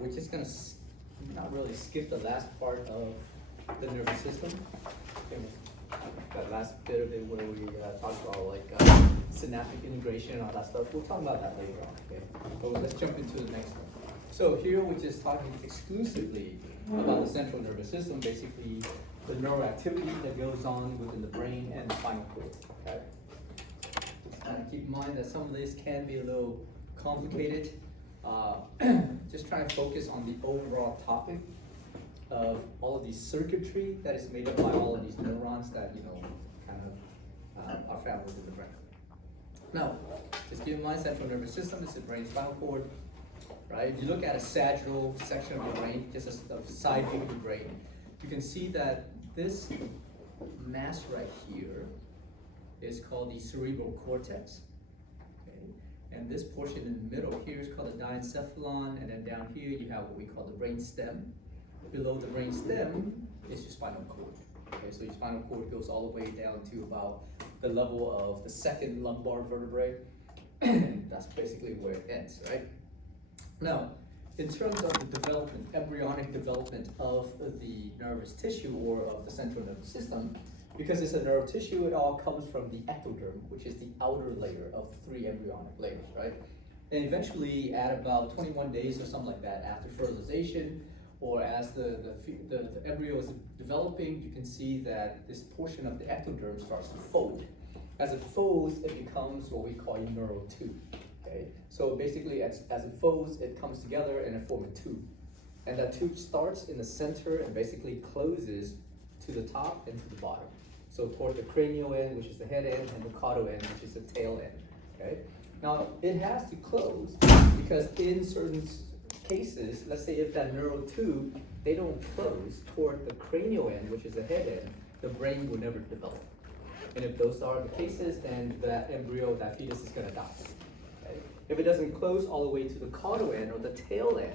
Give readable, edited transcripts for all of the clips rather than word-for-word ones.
we're just gonna not really skip the last part of the nervous system. Okay, that last bit of it where we talk about like synaptic integration and all that stuff. We'll talk about that later on, okay? But let's jump into the next one. So here we're just talking exclusively about the central nervous system, basically the neural activity that goes on within the brain and the spinal cord, okay? Just kind of keep in mind that some of this can be a little complicated. Just try to focus on the overall topic of all of these circuitry that is made up by all of these neurons that, you know, kind of are found within the brain. Now, just keep in mind, central nervous system is the brain spinal cord, right? If you look at a sagittal section of your brain, just a side view of your brain, you can see that this mass right here is called the cerebral cortex. And this portion in the middle here is called the diencephalon, and then down here you have what we call the brain stem. Below the brain stem is your spinal cord. Okay, so your spinal cord goes all the way down to about the level of the second lumbar vertebrae. That's basically where it ends, right? Now, in terms of the development, embryonic development of the nervous tissue or of the central nervous system, because it's a nerve tissue, it all comes from the ectoderm, which is the outer layer of the 3 embryonic layers, right? And eventually, at about 21 days or something like that, after fertilization, or as the embryo is developing, you can see that this portion of the ectoderm starts to fold. As it folds, it becomes what we call a neural tube. Okay? So basically, as it folds, it comes together and it forms a tube. And that tube starts in the center and basically closes to the top and to the bottom. So toward the cranial end, which is the head end, and the caudal end, which is the tail end. Okay? Now, it has to close because in certain cases, let's say if that neural tube, they don't close toward the cranial end, which is the head end, the brain will never develop. And if those are the cases, then that embryo, that fetus is gonna die. Okay? If it doesn't close all the way to the caudal end or the tail end,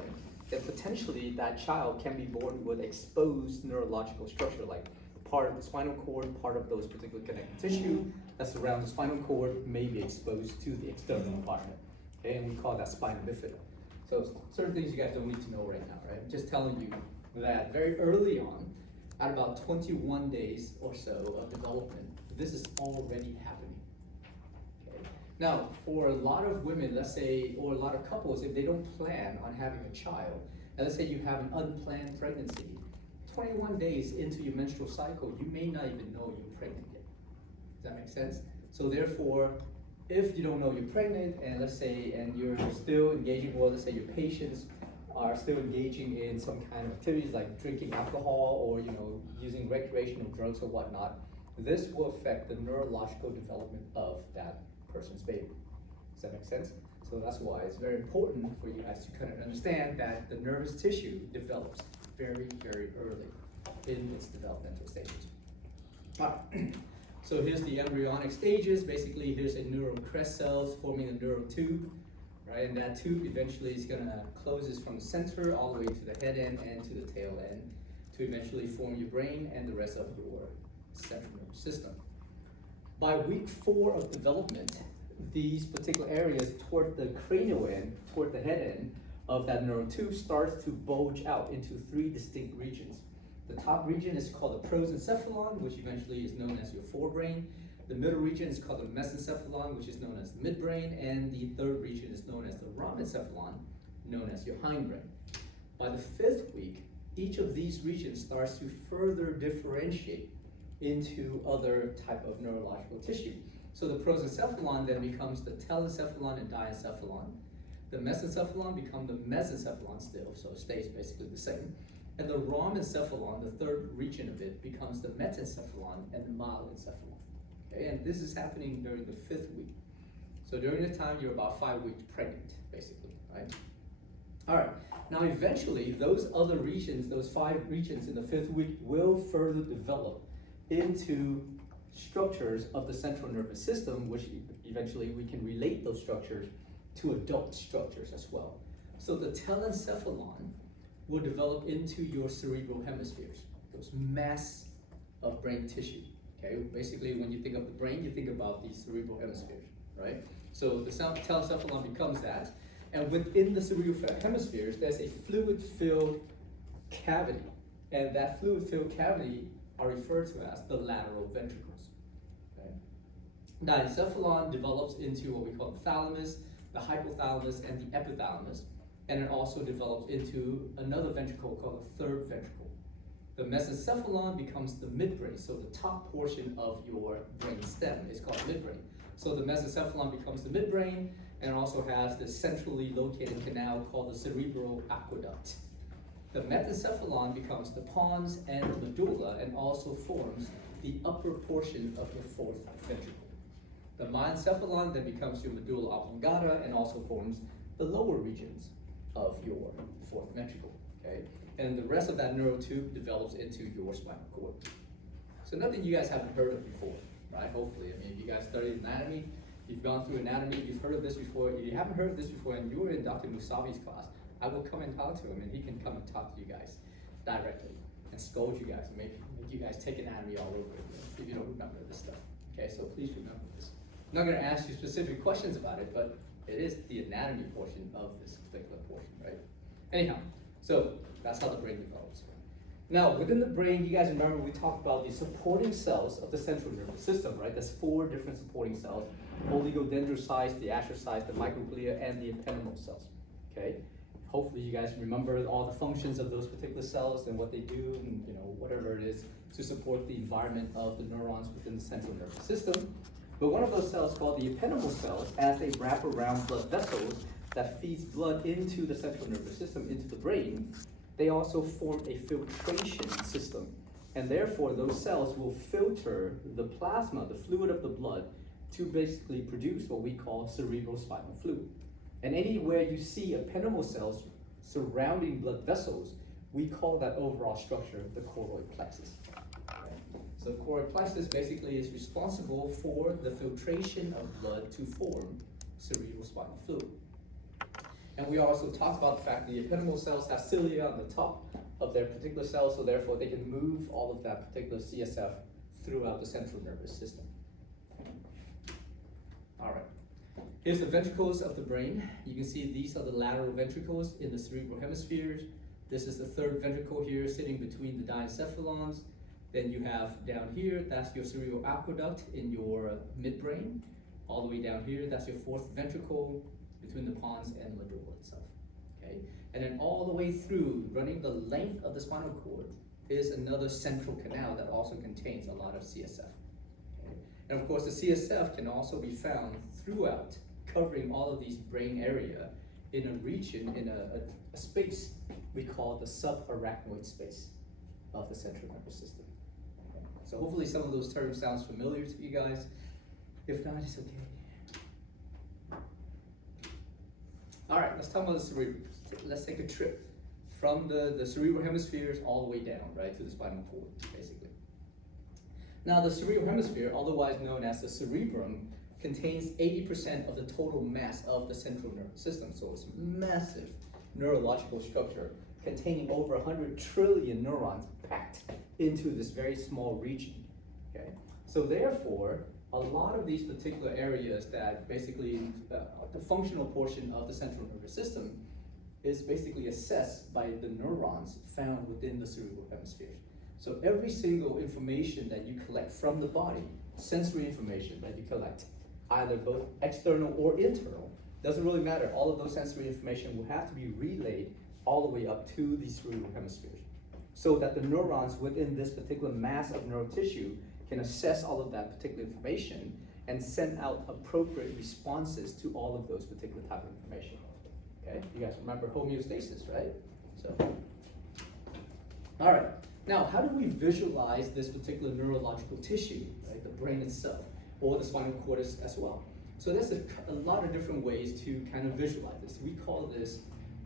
then potentially that child can be born with exposed neurological structure, like part of the spinal cord, part of those particular connective tissue that's around the spinal cord may be exposed to the external environment. Okay? And we call that spina bifida. So certain things you guys don't need to know right now, right? I'm just telling you that very early on, at about 21 days or so of development, this is already happening. Okay? Now, for a lot of women, let's say, or a lot of couples, if they don't plan on having a child, and let's say you have an unplanned pregnancy, 21 days into your menstrual cycle, you may not even know you're pregnant yet. Does that make sense? So therefore, if you don't know you're pregnant, and let's say, and you're still engaging, well, let's say your patients are still engaging in some kind of activities like drinking alcohol or, you know, using recreational drugs or whatnot, this will affect the neurological development of that person's baby. Does that make sense? So that's why it's very important for you guys to kind of understand that the nervous tissue develops very, very early in its developmental stages. All right. So here's the embryonic stages. Basically, here's a neural crest cells forming a neural tube, right? And that tube eventually is gonna closes from the center all the way to the head end and to the tail end to eventually form your brain and the rest of your central nervous system. By week 4 of development, these particular areas toward the cranial end, toward the head end of that neural tube starts to bulge out into 3 distinct regions. The top region is called the prosencephalon, which eventually is known as your forebrain. The middle region is called the mesencephalon, which is known as the midbrain. And the third region is known as the rhombencephalon, known as your hindbrain. By the 5th week, each of these regions starts to further differentiate into other type of neurological tissue. So the prosencephalon then becomes the telencephalon and diencephalon. The mesencephalon becomes the mesencephalon still, so it stays basically the same. And the rhombencephalon, the third region of it, becomes the metencephalon and the myelencephalon. Okay, and this is happening during the 5th week. So during the time you're about 5 weeks pregnant, basically, right? All right, now eventually those other regions, those 5 regions in the 5th week will further develop into structures of the central nervous system, which eventually we can relate those structures to adult structures as well. So the telencephalon will develop into your cerebral hemispheres, those mass of brain tissue. Okay, basically when you think of the brain, you think about these cerebral hemispheres, right? So the telencephalon becomes that, And within the cerebral hemispheres, there's a fluid-filled cavity. And that fluid-filled cavity are referred to as the lateral ventricles. Okay? Diencephalon develops into what we call the thalamus, the hypothalamus, and the epithalamus. And it also develops into another ventricle called the third ventricle. The mesencephalon becomes the midbrain, so the top portion of your brain stem is called midbrain. So the mesencephalon becomes the midbrain, and also has this centrally located canal called the cerebral aqueduct. The metencephalon becomes the pons and the medulla, and also forms the upper portion of your fourth ventricle. The diencephalon then becomes your medulla oblongata, and also forms the lower regions of your fourth ventricle. Okay, and the rest of that neural tube develops into your spinal cord. So nothing you guys haven't heard of before, right? Hopefully, I mean, if you guys studied anatomy, you've gone through anatomy, you've heard of this before. If you haven't heard of this before and you were in Dr. Musavi's class, I will come and talk to him, and he can come and talk to you guys directly and scold you guys, and make you guys take anatomy all over again if you don't remember this stuff. Okay, so please remember this. I'm not going to ask you specific questions about it, but it is the anatomy portion of this particular portion, right? Anyhow, so that's how the brain develops. Now, within the brain, you guys remember we talked about the supporting cells of the central nervous system, right? There's 4 different supporting cells: oligodendrocytes, the astrocytes, the microglia, and the ependymal cells. Okay. Hopefully, you guys remember all the functions of those particular cells and what they do, and whatever it is to support the environment of the neurons within the central nervous system. But one of those cells, called the ependymal cells, as they wrap around blood vessels that feeds blood into the central nervous system, into the brain, they also form a filtration system. And therefore, those cells will filter the plasma, the fluid of the blood, to basically produce what we call cerebrospinal fluid. And anywhere you see ependymal cells surrounding blood vessels, we call that overall structure the choroid plexus. So the choroid plexus basically is responsible for the filtration of blood to form cerebrospinal fluid. And we also talked about the fact that the ependymal cells have cilia on the top of their particular cells, so therefore they can move all of that particular CSF throughout the central nervous system. All right. Here's the ventricles of the brain. You can see these are the lateral ventricles in the cerebral hemispheres. This is the third ventricle here, sitting between the diencephalons. Then you have down here, that's your cerebral aqueduct in your midbrain. All the way down here, that's your fourth ventricle between the pons and the medulla itself. Okay, and then all the way through, running the length of the spinal cord, is another central canal that also contains a lot of CSF. Okay? And of course, the CSF can also be found throughout, covering all of these brain area in a region, in a space we call the subarachnoid space of the central nervous system. Okay? So hopefully some of those terms sounds familiar to you guys. If not, it's okay. All right, let's talk about the cerebrum. Let's take a trip from the cerebral hemispheres all the way down, right, to the spinal cord, basically. Now, the cerebral hemisphere, otherwise known as the cerebrum, contains 80% of the total mass of the central nervous system. So it's a massive neurological structure containing over 100 trillion neurons packed into this very small region. Okay, so therefore, a lot of these particular areas that basically the functional portion of the central nervous system is basically assessed by the neurons found within the cerebral hemispheres. So every single information that you collect from the body, sensory information that you collect, either both external or internal, doesn't really matter. All of those sensory information will have to be relayed all the way up to the cerebral hemispheres, so that the neurons within this particular mass of neural tissue can assess all of that particular information and send out appropriate responses to all of those particular type of information. Okay, you guys remember homeostasis, right? So, all right. Now, how do we visualize this particular neurological tissue, right? The brain itself, or the spinal cord as well. So there's a lot of different ways to kind of visualize this. We call this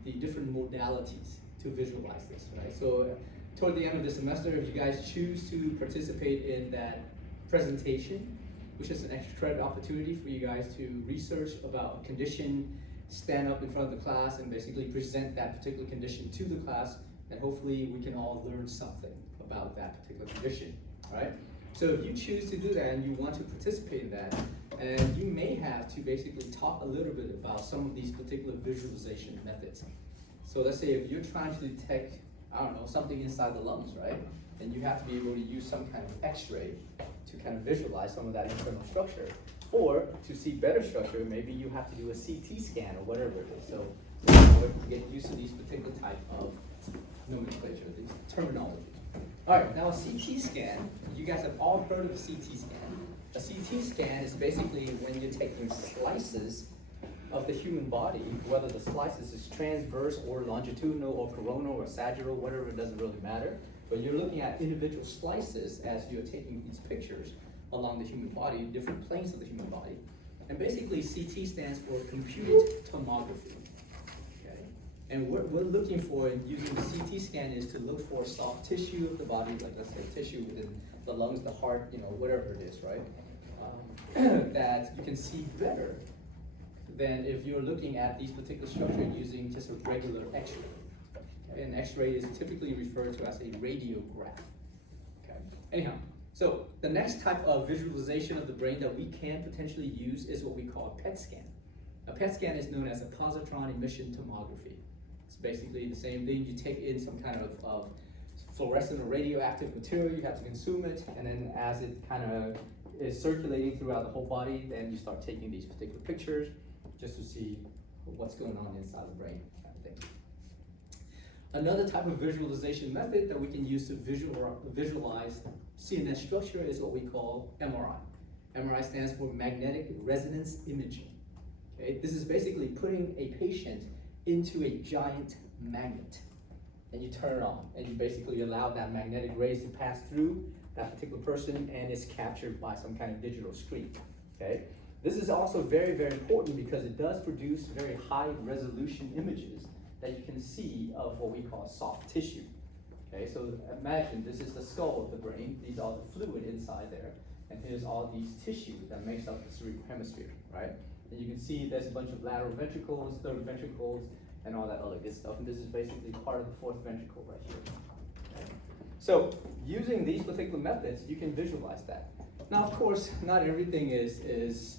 the different modalities to visualize this, right? So toward the end of the semester, if you guys choose to participate in that presentation, which is an extra credit opportunity for you guys to research about a condition, stand up in front of the class and basically present that particular condition to the class, and hopefully we can all learn something about that particular condition, all right? So if you choose to do that and you want to participate in that, and you may have to basically talk a little bit about some of these particular visualization methods. So let's say if you're trying to detect, I don't know, something inside the lungs, right? And you have to be able to use some kind of X-ray to kind of visualize some of that internal structure. Or to see better structure, maybe you have to do a CT scan or whatever it is. So in order to get used to these particular type of nomenclature, these terminology. All right, now a CT scan, you guys have all heard of a CT scan. A CT scan is basically when you're taking slices of the human body, whether the slices is transverse or longitudinal or coronal or sagittal, whatever, it doesn't really matter. But you're looking at individual slices as you're taking these pictures along the human body, different planes of the human body. And basically CT stands for computed tomography. Okay? And what we're looking for in using the CT scan is to look for soft tissue of the body, like let's say tissue within the lungs, the heart, you know, whatever it is, right? That you can see better than if you're looking at these particular structures using just a regular X-ray. Okay? An X-ray is typically referred to as a radiograph. Okay? Anyhow, so the next type of visualization of the brain that we can potentially use is what we call a PET scan. A PET scan is known as a positron emission tomography. It's basically the same thing. You take in some kind of fluorescent or radioactive material, you have to consume it, and then as it kind of is circulating throughout the whole body, then you start taking these particular pictures just to see what's going on inside the brain, kind of thing. Another type of visualization method that we can use to visualize CNS structure is what we call MRI. MRI stands for magnetic resonance imaging. Okay? This is basically putting a patient into a giant magnet, and you turn it on, and you basically allow that magnetic rays to pass through that particular person, and it's captured by some kind of digital screen. Okay? This is also very, very important because it does produce very high resolution images that you can see of what we call soft tissue. Okay, so imagine this is the skull of the brain, these are the fluid inside there, and here's all these tissue that makes up the cerebral hemisphere, right? And you can see there's a bunch of lateral ventricles, third ventricles, and all that other good stuff, and this is basically part of the fourth ventricle right here. Okay? So using these particular methods, you can visualize that. Now, of course, not everything is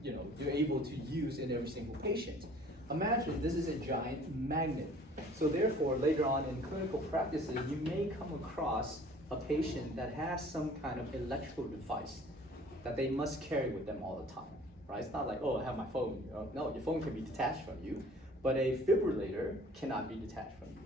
you know, you're able to use in every single patient. Imagine this is a giant magnet. So therefore, later on in clinical practices, you may come across a patient that has some kind of electrical device that they must carry with them all the time, right? It's not like, oh, I have my phone. No, your phone can be detached from you, but a fibrillator cannot be detached from you,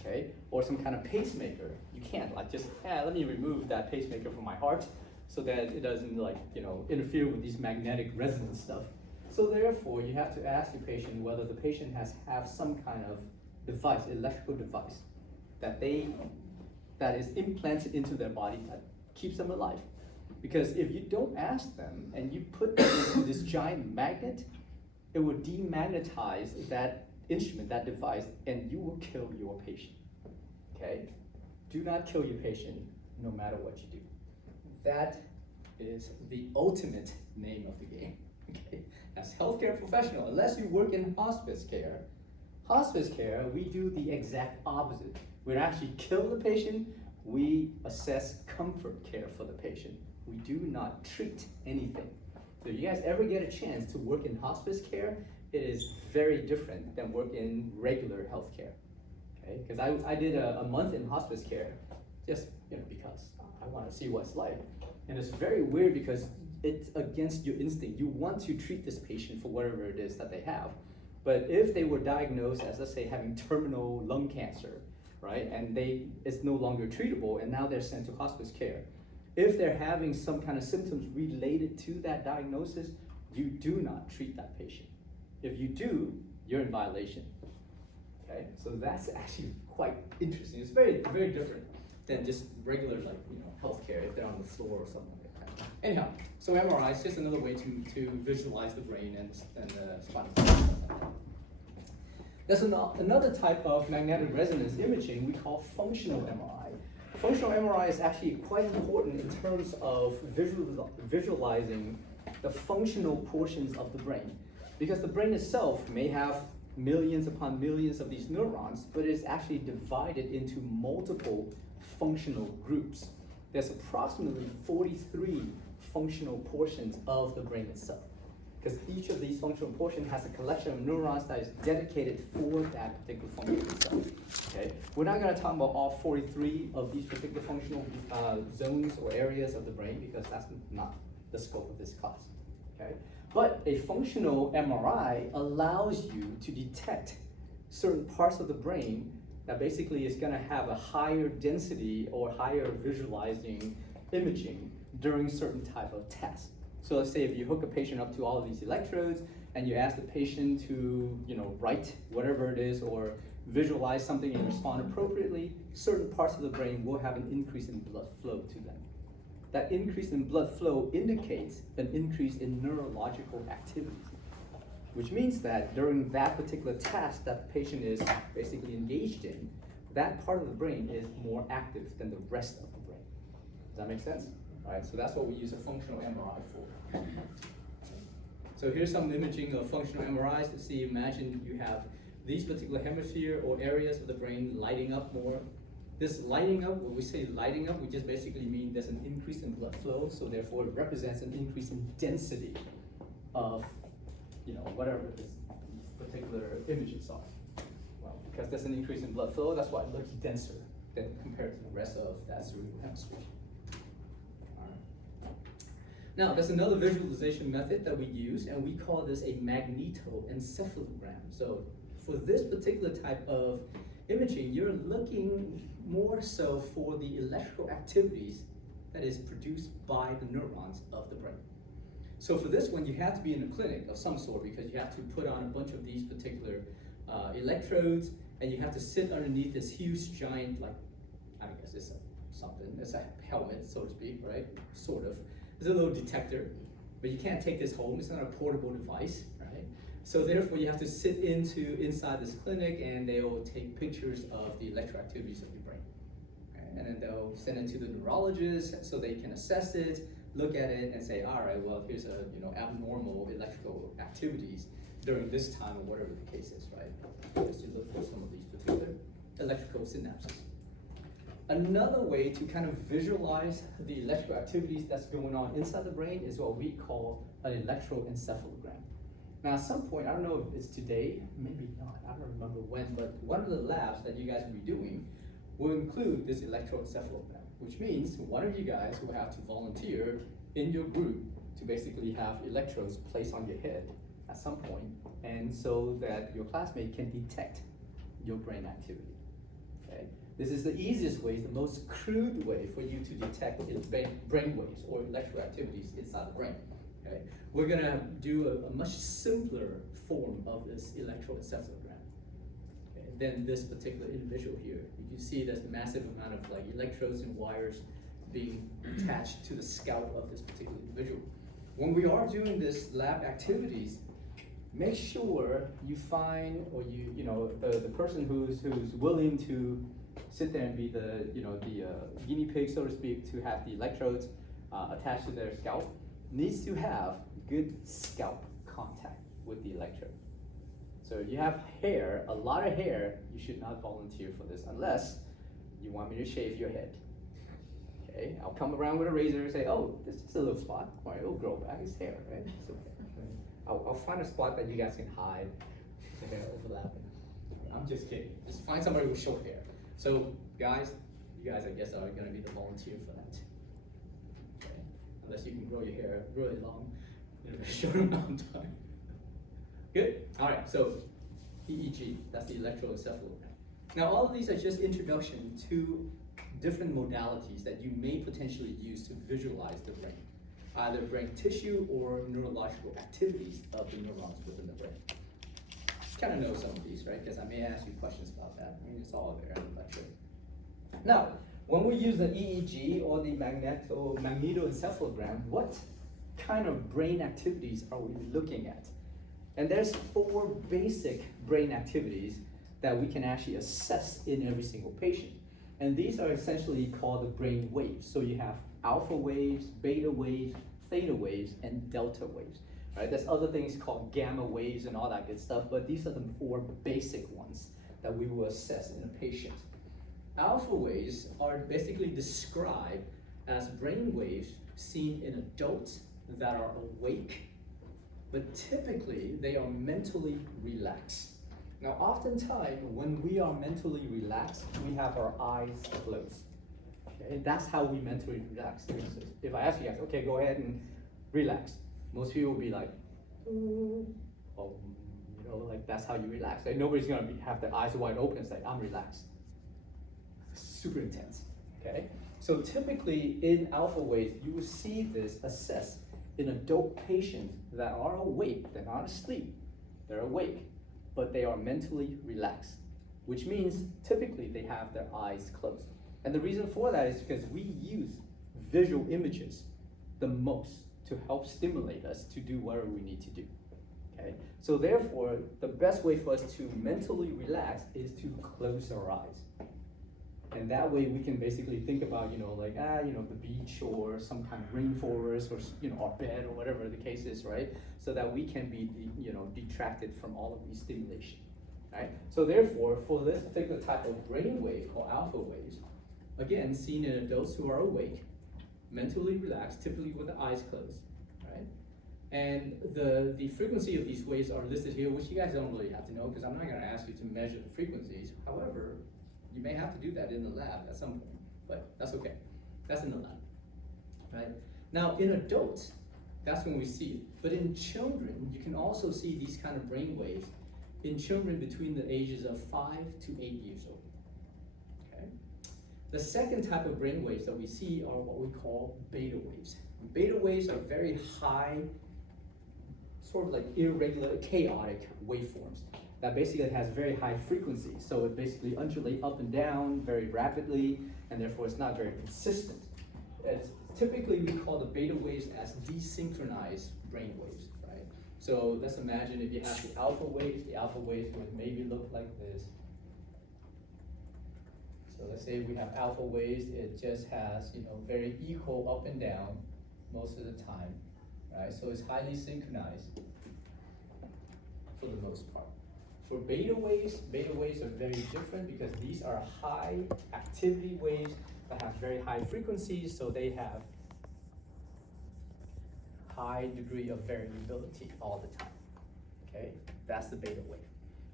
okay? Or some kind of pacemaker, you can't, like just, let me remove that pacemaker from my heart so that it doesn't, like, you know, interfere with these magnetic resonance stuff. So therefore, you have to ask your patient whether the patient have some kind of device, electrical device, that is implanted into their body that keeps them alive. Because if you don't ask them and you put them into this giant magnet, it will demagnetize that instrument, that device, and you will kill your patient. Okay? Do not kill your patient no matter what you do. That is the ultimate name of the game. Okay? As healthcare professional, unless you work in hospice care, we do the exact opposite. We don't actually kill the patient, we assess comfort care for the patient. We do not treat anything. So if you guys ever get a chance to work in hospice care, it is very different than work in regular healthcare. Okay? Because I did a month in hospice care, just because I want to see what it's like. And it's very weird because it's against your instinct. You want to treat this patient for whatever it is that they have. But if they were diagnosed as, let's say, having terminal lung cancer, right, and it's no longer treatable, and now they're sent to hospice care, if they're having some kind of symptoms related to that diagnosis, you do not treat that patient. If you do, you're in violation. Okay, so that's actually quite interesting. It's very, very different than just regular, like, healthcare if they're on the floor or something like that. Anyhow, so MRI is just another way to visualize the brain and the spinal cord. There's another type of magnetic resonance imaging we call functional MRI. Functional MRI is actually quite important in terms of visualizing the functional portions of the brain. Because the brain itself may have millions upon millions of these neurons, but it's actually divided into multiple functional groups. there's approximately 43 functional portions of the brain itself. Because each of these functional portions has a collection of neurons that is dedicated for that particular function itself. Okay? We're not going to talk about all 43 of these particular functional zones or areas of the brain because that's not the scope of this class. Okay? But a functional MRI allows you to detect certain parts of the brain that basically is going to have a higher density or higher visualizing imaging during certain type of tests. So let's say if you hook a patient up to all of these electrodes and you ask the patient to, write whatever it is or visualize something and respond appropriately, certain parts of the brain will have an increase in blood flow to them. That increase in blood flow indicates an increase in neurological activities, which means that during that particular task that the patient is basically engaged in, that part of the brain is more active than the rest of the brain. Does that make sense? All right, so that's what we use a functional MRI for. So here's some imaging of functional MRIs to see, imagine you have these particular hemisphere or areas of the brain lighting up more. This lighting up, when we say lighting up, we just basically mean there's an increase in blood flow, so therefore it represents an increase in density of, whatever these particular images are. Well, because there's an increase in blood flow, that's why it looks denser than compared to the rest of that cerebral hemisphere. Now, there's another visualization method that we use, and we call this a magnetoencephalogram. So for this particular type of imaging, you're looking more so for the electrical activities that is produced by the neurons of the brain. So for this one, you have to be in a clinic of some sort because you have to put on a bunch of these particular electrodes, and you have to sit underneath this huge giant, it's a helmet, so to speak, right? Sort of. It's a little detector, but you can't take this home. It's not a portable device, right? So therefore, you have to sit inside this clinic, and they will take pictures of the electroactivities of your brain, okay? And then they'll send it to the neurologist so they can assess it, look at it, and say, all right, well, here's a abnormal electrical activities during this time, or whatever the case is, right? Just to look for some of these particular electrical synapses. Another way to kind of visualize the electrical activities that's going on inside the brain is what we call an electroencephalogram. Now, at some point, I don't know if it's today, maybe not, I don't remember when, but one of the labs that you guys will be doing will include this electroencephalogram, which means one of you guys will have to volunteer in your group to basically have electrodes placed on your head at some point, and so that your classmate can detect your brain activity, okay? This is the easiest way, the most crude way for you to detect brain waves or electrical activities inside the brain. Okay? We're gonna do a much simpler form of this electroencephalogram, okay, than this particular individual here. You can see there's a massive amount of electrodes and wires being attached to the scalp of this particular individual. When we are doing this lab activities, make sure you find, or the person who's willing to sit there and be the guinea pig, so to speak, to have the electrodes attached to their scalp, needs to have good scalp contact with the electrode. So if you have hair, a lot of hair, you should not volunteer for this unless you want me to shave your head. Okay, I'll come around with a razor and say, oh, this is a little spot. All right, it'll grow back. It's hair, right? It's okay. I'll find a spot that you guys can hide the hair overlapping. I'm just kidding. Just find somebody with short hair. So guys, you guys I guess are gonna be the volunteer for that. Okay? Unless you can grow your hair really long in a very short amount of time. Good? All right, so EEG, that's the electroencephalogram. Now all of these are just introduction to different modalities that you may potentially use to visualize the brain, either brain tissue or neurological activities of the neurons within the brain. Kind of know some of these, right? Because I may ask you questions about that. I mean, it's all there in the lecture. Now, when we use the EEG or the magnetoencephalogram, what kind of brain activities are we looking at? And there's 4 basic brain activities that we can actually assess in every single patient. And these are essentially called the brain waves. So you have alpha waves, beta waves, theta waves, and delta waves. Right? There's other things called gamma waves and all that good stuff, but these are the 4 basic ones that we will assess in a patient. Alpha waves are basically describe as brain waves seen in adults that are awake, but typically they are mentally relaxed. Now, oftentimes when we are mentally relaxed, we have our eyes closed. Okay, that's how we mentally relax. If I ask you guys, okay, go ahead and relax, most people will be like, oh, like that's how you relax. Like nobody's gonna have their eyes wide open and say, I'm relaxed. Super intense. Okay, so typically in alpha waves, you will see this assessed in adult patients that are awake. They're not asleep, they're awake, but they are mentally relaxed, which means typically they have their eyes closed. And the reason for that is because we use visual images the most to help stimulate us to do whatever we need to do. Okay? So therefore, the best way for us to mentally relax is to close our eyes. And that way we can basically think about, the beach or some kind of rainforest or, our bed or whatever the case is, right? So that we can be, detracted from all of these stimulation, right? So therefore, for this particular type of brain wave called alpha waves, again, seen in adults who are awake, mentally relaxed, typically with the eyes closed, right? And the frequency of these waves are listed here, which you guys don't really have to know because I'm not gonna ask you to measure the frequencies. However, you may have to do that in the lab at some point, but that's okay. That's in the lab, right? Now, in adults, that's when we see it. But in children, you can also see these kind of brain waves in children between the ages of 5 to 8 years old, okay? The second type of brain waves that we see are what we call beta waves. Beta waves are very high, sort of like irregular, chaotic waveforms that basically has very high frequency. So it basically undulates up and down very rapidly, and therefore it's not very consistent. It's typically we call the beta waves as desynchronized brain waves, right? So let's imagine if you have the alpha waves would maybe look like this. So let's say we have alpha waves, it just has, very equal up and down most of the time, right? So it's highly synchronized for the most part. For beta waves are very different because these are high activity waves that have very high frequencies, so they have high degree of variability all the time, okay? That's the beta wave.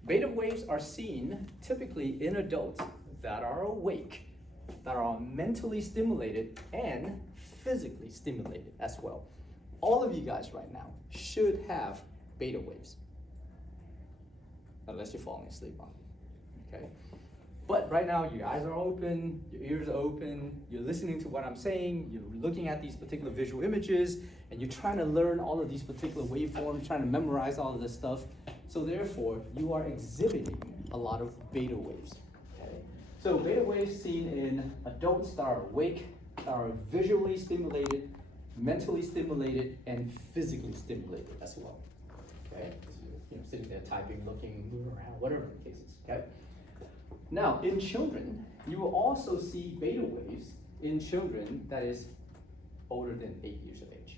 Beta waves are seen typically in adults that are awake, that are mentally stimulated and physically stimulated as well. All of you guys right now should have beta waves, unless you're falling asleep on it, okay? But right now, your eyes are open, your ears are open, you're listening to what I'm saying, you're looking at these particular visual images, and you're trying to learn all of these particular waveforms, trying to memorize all of this stuff. So therefore, you are exhibiting a lot of beta waves, okay? So beta waves seen in adults that are awake, that are visually stimulated, mentally stimulated, and physically stimulated as well, okay? Sitting there typing, looking, moving around, whatever the case is, okay? Now, in children, you will also see beta waves in children that is older than 8 years of age,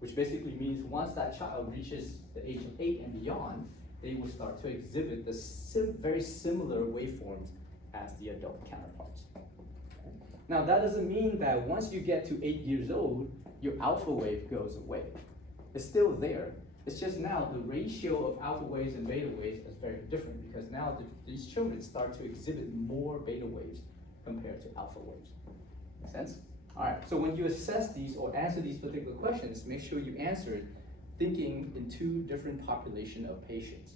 which basically means once that child reaches the age of 8 and beyond, they will start to exhibit the very similar waveforms as the adult counterparts. Okay? Now, that doesn't mean that once you get to 8 years old, your alpha wave goes away. It's still there. It's just now the ratio of alpha waves and beta waves is very different because now these children start to exhibit more beta waves compared to alpha waves. Make sense? All right, so when you assess these or answer these particular questions, make sure you answer it thinking in two different population of patients: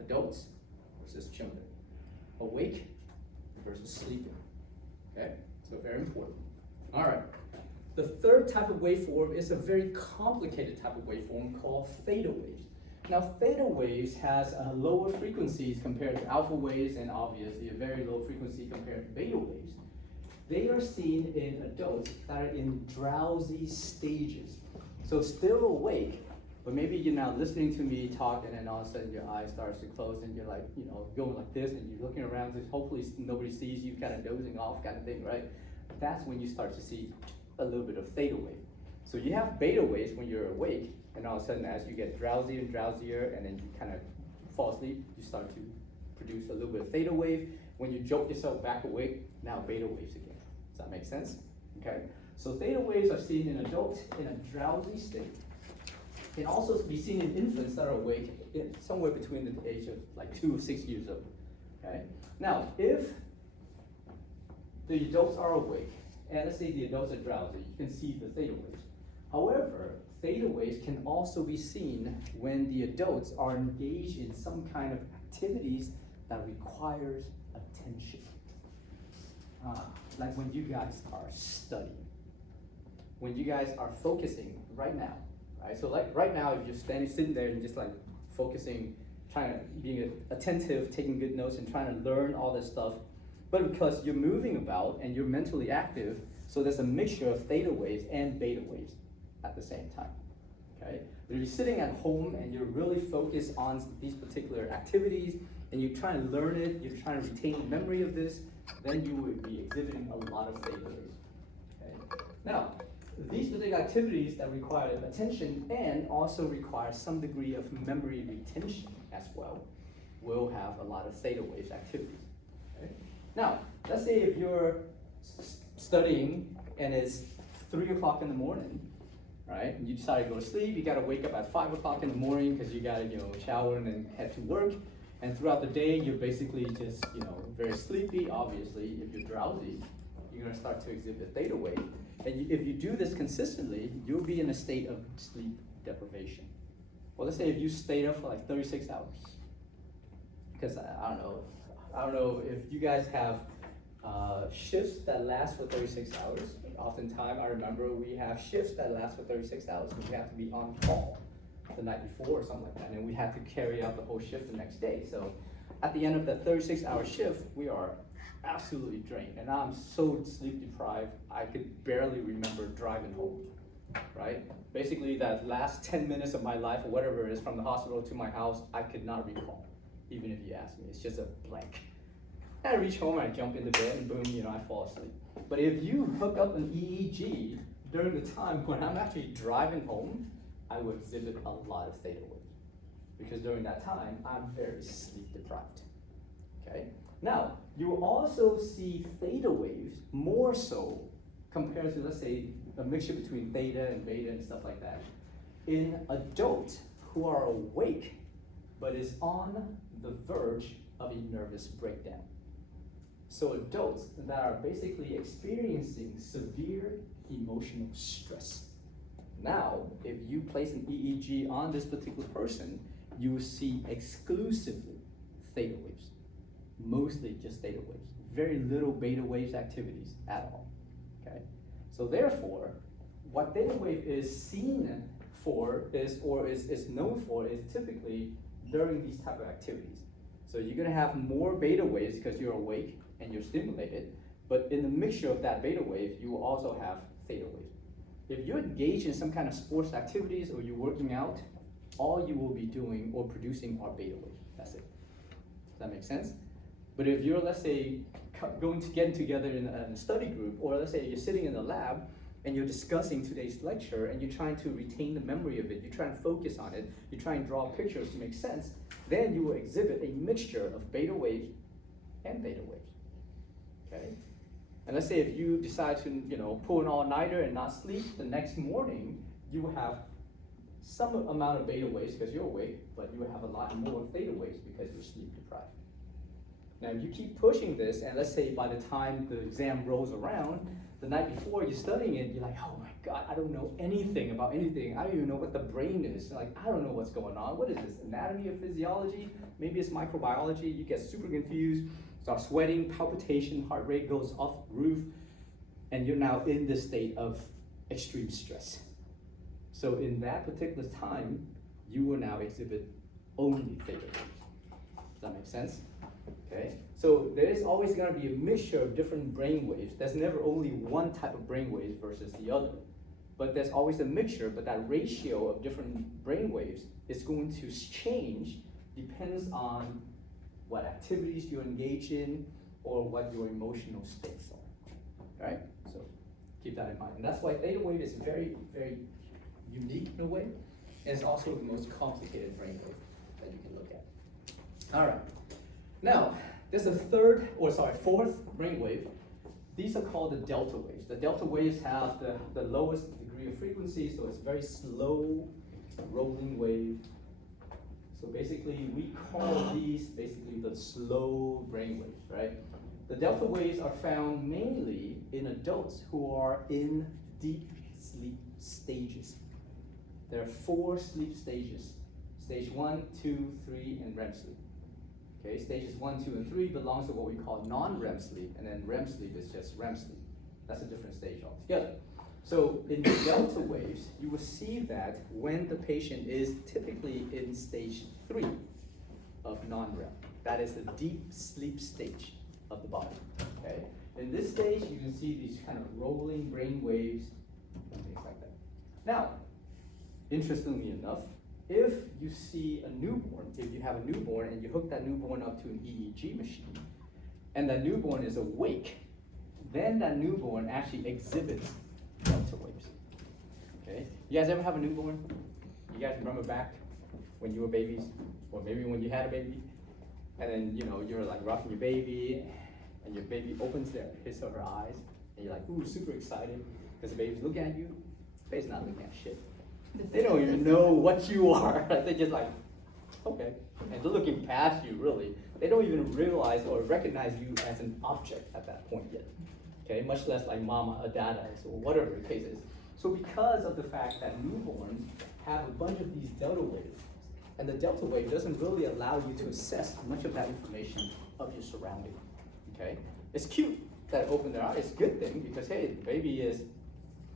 adults versus children, awake versus sleeping. Okay, so very important. All right. The third type of waveform is a very complicated type of waveform called theta waves. Now, theta waves has lower frequencies compared to alpha waves and obviously a very low frequency compared to beta waves. They are seen in adults that are in drowsy stages. So still awake, but maybe you're now listening to me talk and then all of a sudden your eyes starts to close and you're like, going like this and you're looking around to hopefully nobody sees you, kind of dozing off kind of thing, right? That's when you start to see a little bit of theta wave. So you have beta waves when you're awake, and all of a sudden as you get drowsier and drowsier and then you kind of fall asleep, you start to produce a little bit of theta wave. When you jolt yourself back awake, now beta waves again. Does that make sense? Okay. So theta waves are seen in adults in a drowsy state. Can also be seen in infants that are awake somewhere between the age of like 2 or 6 years old. Okay. Now, if the adults are awake, and let's say the adults are drowsy, you can see the theta waves. However, theta waves can also be seen when the adults are engaged in some kind of activities that requires attention. Like when you guys are studying, when you guys are focusing right now, right? So like right now, if you're sitting there and just like focusing, trying to being attentive, taking good notes, and trying to learn all this stuff, but because you're moving about and you're mentally active, so there's a mixture of theta waves and beta waves at the same time. Okay? But if you're sitting at home and you're really focused on these particular activities and you're trying to learn it, you're trying to retain the memory of this, then you would be exhibiting a lot of theta waves. Okay? Now, these particular activities that require attention and also require some degree of memory retention as well will have a lot of theta waves activities. Okay? Now, let's say if you're studying and it's 3 o'clock in the morning, right? And you decide to go to sleep, you gotta wake up at 5 o'clock in the morning because you gotta, shower and then head to work. And throughout the day, you're basically just, very sleepy. Obviously, if you're drowsy, you're gonna start to exhibit theta wave. And if you do this consistently, you'll be in a state of sleep deprivation. Well, let's say if you stayed up for like 36 hours, because I don't know if you guys have shifts that last for 36 hours. Oftentimes, I remember we have shifts that last for 36 hours, and we have to be on call the night before or something like that, and we have to carry out the whole shift the next day. So at the end of that 36-hour shift, we are absolutely drained, and I'm so sleep deprived, I could barely remember driving home, right? Basically, that last 10 minutes of my life, or whatever it is, from the hospital to my house, I could not recall, even if you ask me. It's just a blank. I reach home, I jump into bed, and boom, I fall asleep. But if you hook up an EEG during the time when I'm actually driving home, I will exhibit a lot of theta waves. Because during that time, I'm very sleep deprived, okay? Now, you will also see theta waves more so compared to, let's say, a mixture between theta and beta and stuff like that, in adults who are awake, but is on the verge of a nervous breakdown. So adults that are basically experiencing severe emotional stress. Now, if you place an EEG on this particular person, you will see exclusively theta waves. Mostly just theta waves. Very little beta waves activities at all, okay? So therefore, what theta wave is seen for is known for is typically during these type of activities. So you're gonna have more beta waves because you're awake and you're stimulated, but in the mixture of that beta wave, you will also have theta waves. If you're engaged in some kind of sports activities or you're working out, all you will be doing or producing are beta waves. That's it. Does that make sense? But if you're, let's say, getting together in a study group, or let's say you're sitting in the lab and you're discussing today's lecture and you're trying to retain the memory of it, you're trying to focus on it, you try and draw pictures to make sense, then you will exhibit a mixture of beta waves and theta waves, okay? And let's say if you decide to, pull an all-nighter and not sleep, the next morning you will have some amount of beta waves because you're awake, but you will have a lot more theta waves because you're sleep deprived. Now, if you keep pushing this, and let's say by the time the exam rolls around, the night before you're studying it, you're like, oh my God, I don't know anything about anything. I don't even know what the brain is. Like, I don't know what's going on. What is this, anatomy or physiology? Maybe it's microbiology. You get super confused, start sweating, palpitation, heart rate goes off the roof, and you're now in this state of extreme stress. So in that particular time, you will now exhibit only theta waves. Does that make sense? Okay, so there is always going to be a mixture of different brain waves. There's never only one type of brain waves versus the other, but there's always a mixture, but that ratio of different brain waves is going to change, depends on what activities you engage in or what your emotional states are, right? So keep that in mind. And that's why theta wave is very, very unique in a way, and it's also the most complicated brain wave that you can look at. All right. Now, there's a fourth brainwave these are called the delta waves. The delta waves have the lowest degree of frequency, so it's very slow rolling wave. So basically, we call these basically the slow brain waves, right? The delta waves are found mainly in adults who are in deep sleep stages. There are 4 sleep stages: stage 1, 2, 3, and REM sleep. Okay, stages 1, 2, and 3 belongs to what we call non-REM sleep, and then REM sleep is just REM sleep. That's a different stage altogether. So in the delta waves, you will see that when the patient is typically in stage 3 of non-REM, that is the deep sleep stage of the body. Okay, in this stage, you can see these kind of rolling brain waves and things like that. Now, interestingly enough, if you see a newborn, if you have a newborn and you hook that newborn up to an EEG machine, and that newborn is awake, then that newborn actually exhibits delta waves. Okay? You guys ever have a newborn? You guys remember back when you were babies, or maybe when you had a baby, and then you're like rocking your baby, and your baby opens his or her eyes, and you're like, ooh, super excited, because the baby's looking at you. The baby's not looking at shit. They don't even know what you are. They're just like, okay. And they're looking past you, really. They don't even realize or recognize you as an object at that point yet. Okay, much less like mama or dada, or whatever the case is. So because of the fact that newborns have a bunch of these delta waves, and the delta wave doesn't really allow you to assess much of that information of your surrounding. Okay, it's cute that it opened their eyes. It's a good thing because hey, the baby is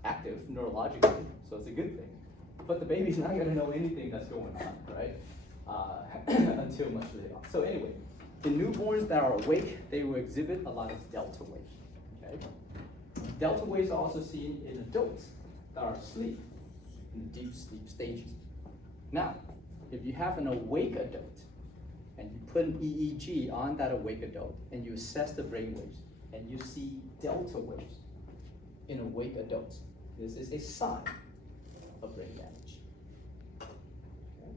active neurologically, so it's a good thing. But the baby's not going to know anything that's going on, right? Until much later on. So anyway, in newborns that are awake, they will exhibit a lot of delta waves. Okay? Delta waves are also seen in adults that are asleep, in deep sleep stages. Now, if you have an awake adult, and you put an EEG on that awake adult, and you assess the brain waves, and you see delta waves in awake adults, this is a sign of brain damage. Okay.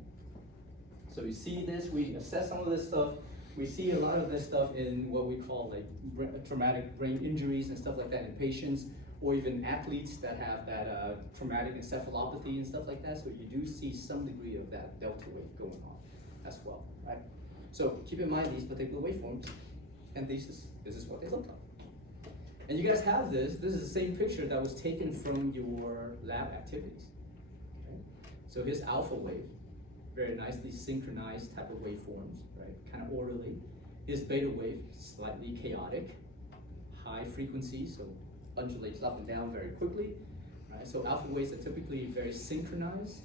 So we see this, we assess some of this stuff. We see a lot of this stuff in what we call like traumatic brain injuries and stuff like that in patients, or even athletes that have that traumatic encephalopathy and stuff like that. So you do see some degree of that delta wave going on as well, right? So keep in mind these particular waveforms, and this is what they look like. And you guys have this. This is the same picture that was taken from your lab activities. Okay? So here's alpha wave, very nicely synchronized type of waveforms, right? Kind of orderly. Here's beta wave, slightly chaotic, high frequency, so undulates up and down very quickly. Right? So alpha waves are typically very synchronized.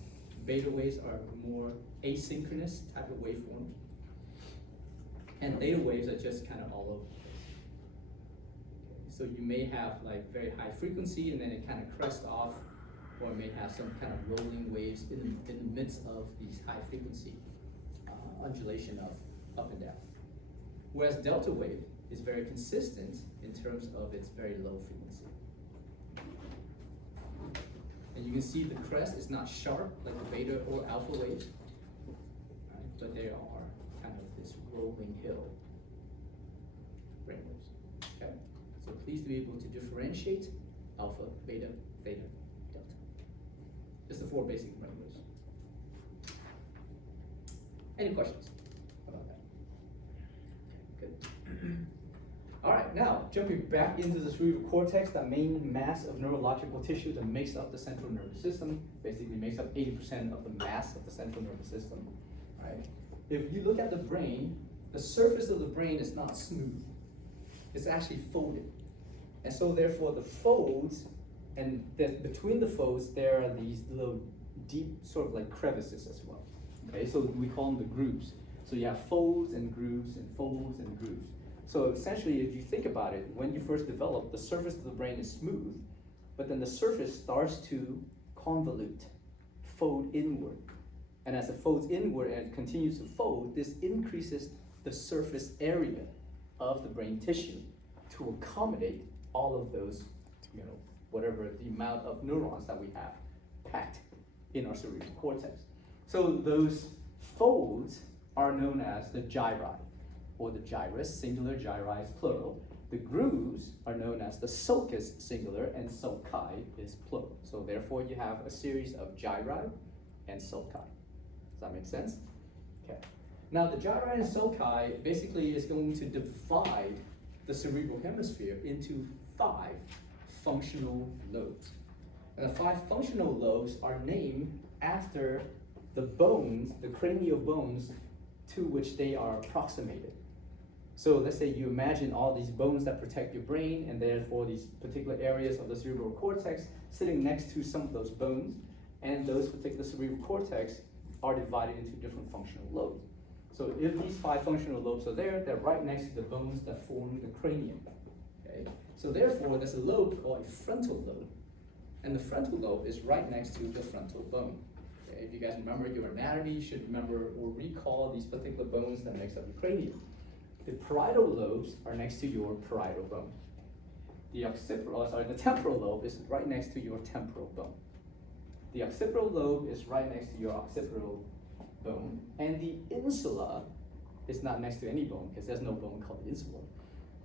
Beta waves are more asynchronous type of waveforms. And theta waves are just kind of all over. So you may have like very high frequency and then it kind of crests off, or it may have some kind of rolling waves in the midst of these high frequency undulation of up and down. Whereas delta wave is very consistent in terms of its very low frequency. And you can see the crest is not sharp like the beta or alpha waves, right? But they are kind of this rolling hill brainwaves. Okay? So please be able to differentiate alpha, beta, theta, delta. Just the 4 basic brainwaves. Any questions about that? Good. All right, now jumping back into the cerebral cortex, the main mass of neurological tissue that makes up the central nervous system, basically makes up 80% of the mass of the central nervous system. Right? If you look at the brain, the surface of the brain is not smooth. It's actually folded. And so therefore the folds, and between the folds, there are these little deep sort of like crevices as well. Okay, so we call them the grooves. So you have folds and grooves and folds and grooves. So essentially, if you think about it, when you first develop, the surface of the brain is smooth, but then the surface starts to convolute, fold inward. And as it folds inward and it continues to fold, this increases the surface area of the brain tissue to accommodate all of those, whatever the amount of neurons that we have packed in our cerebral cortex. So those folds are known as the gyri. or the gyrus, singular, gyri is plural. The grooves are known as the sulcus, singular, and sulci is plural. So therefore you have a series of gyri and sulci. Does that make sense? Okay. Now the gyri and sulci basically is going to divide the cerebral hemisphere into 5 functional lobes. And the 5 functional lobes are named after the bones, the cranial bones to which they are approximated. So let's say you imagine all these bones that protect your brain, and therefore these particular areas of the cerebral cortex sitting next to some of those bones, and those particular cerebral cortex are divided into different functional lobes. So if these 5 functional lobes are there, they're right next to the bones that form the cranium. Okay? So therefore, there's a lobe called a frontal lobe, and the frontal lobe is right next to the frontal bone. Okay? If you guys remember your anatomy, you should remember or recall these particular bones that makes up the cranium. The parietal lobes are next to your parietal bone. The temporal lobe is right next to your temporal bone. The occipital lobe is right next to your occipital bone, and the insula is not next to any bone because there's no bone called the insula.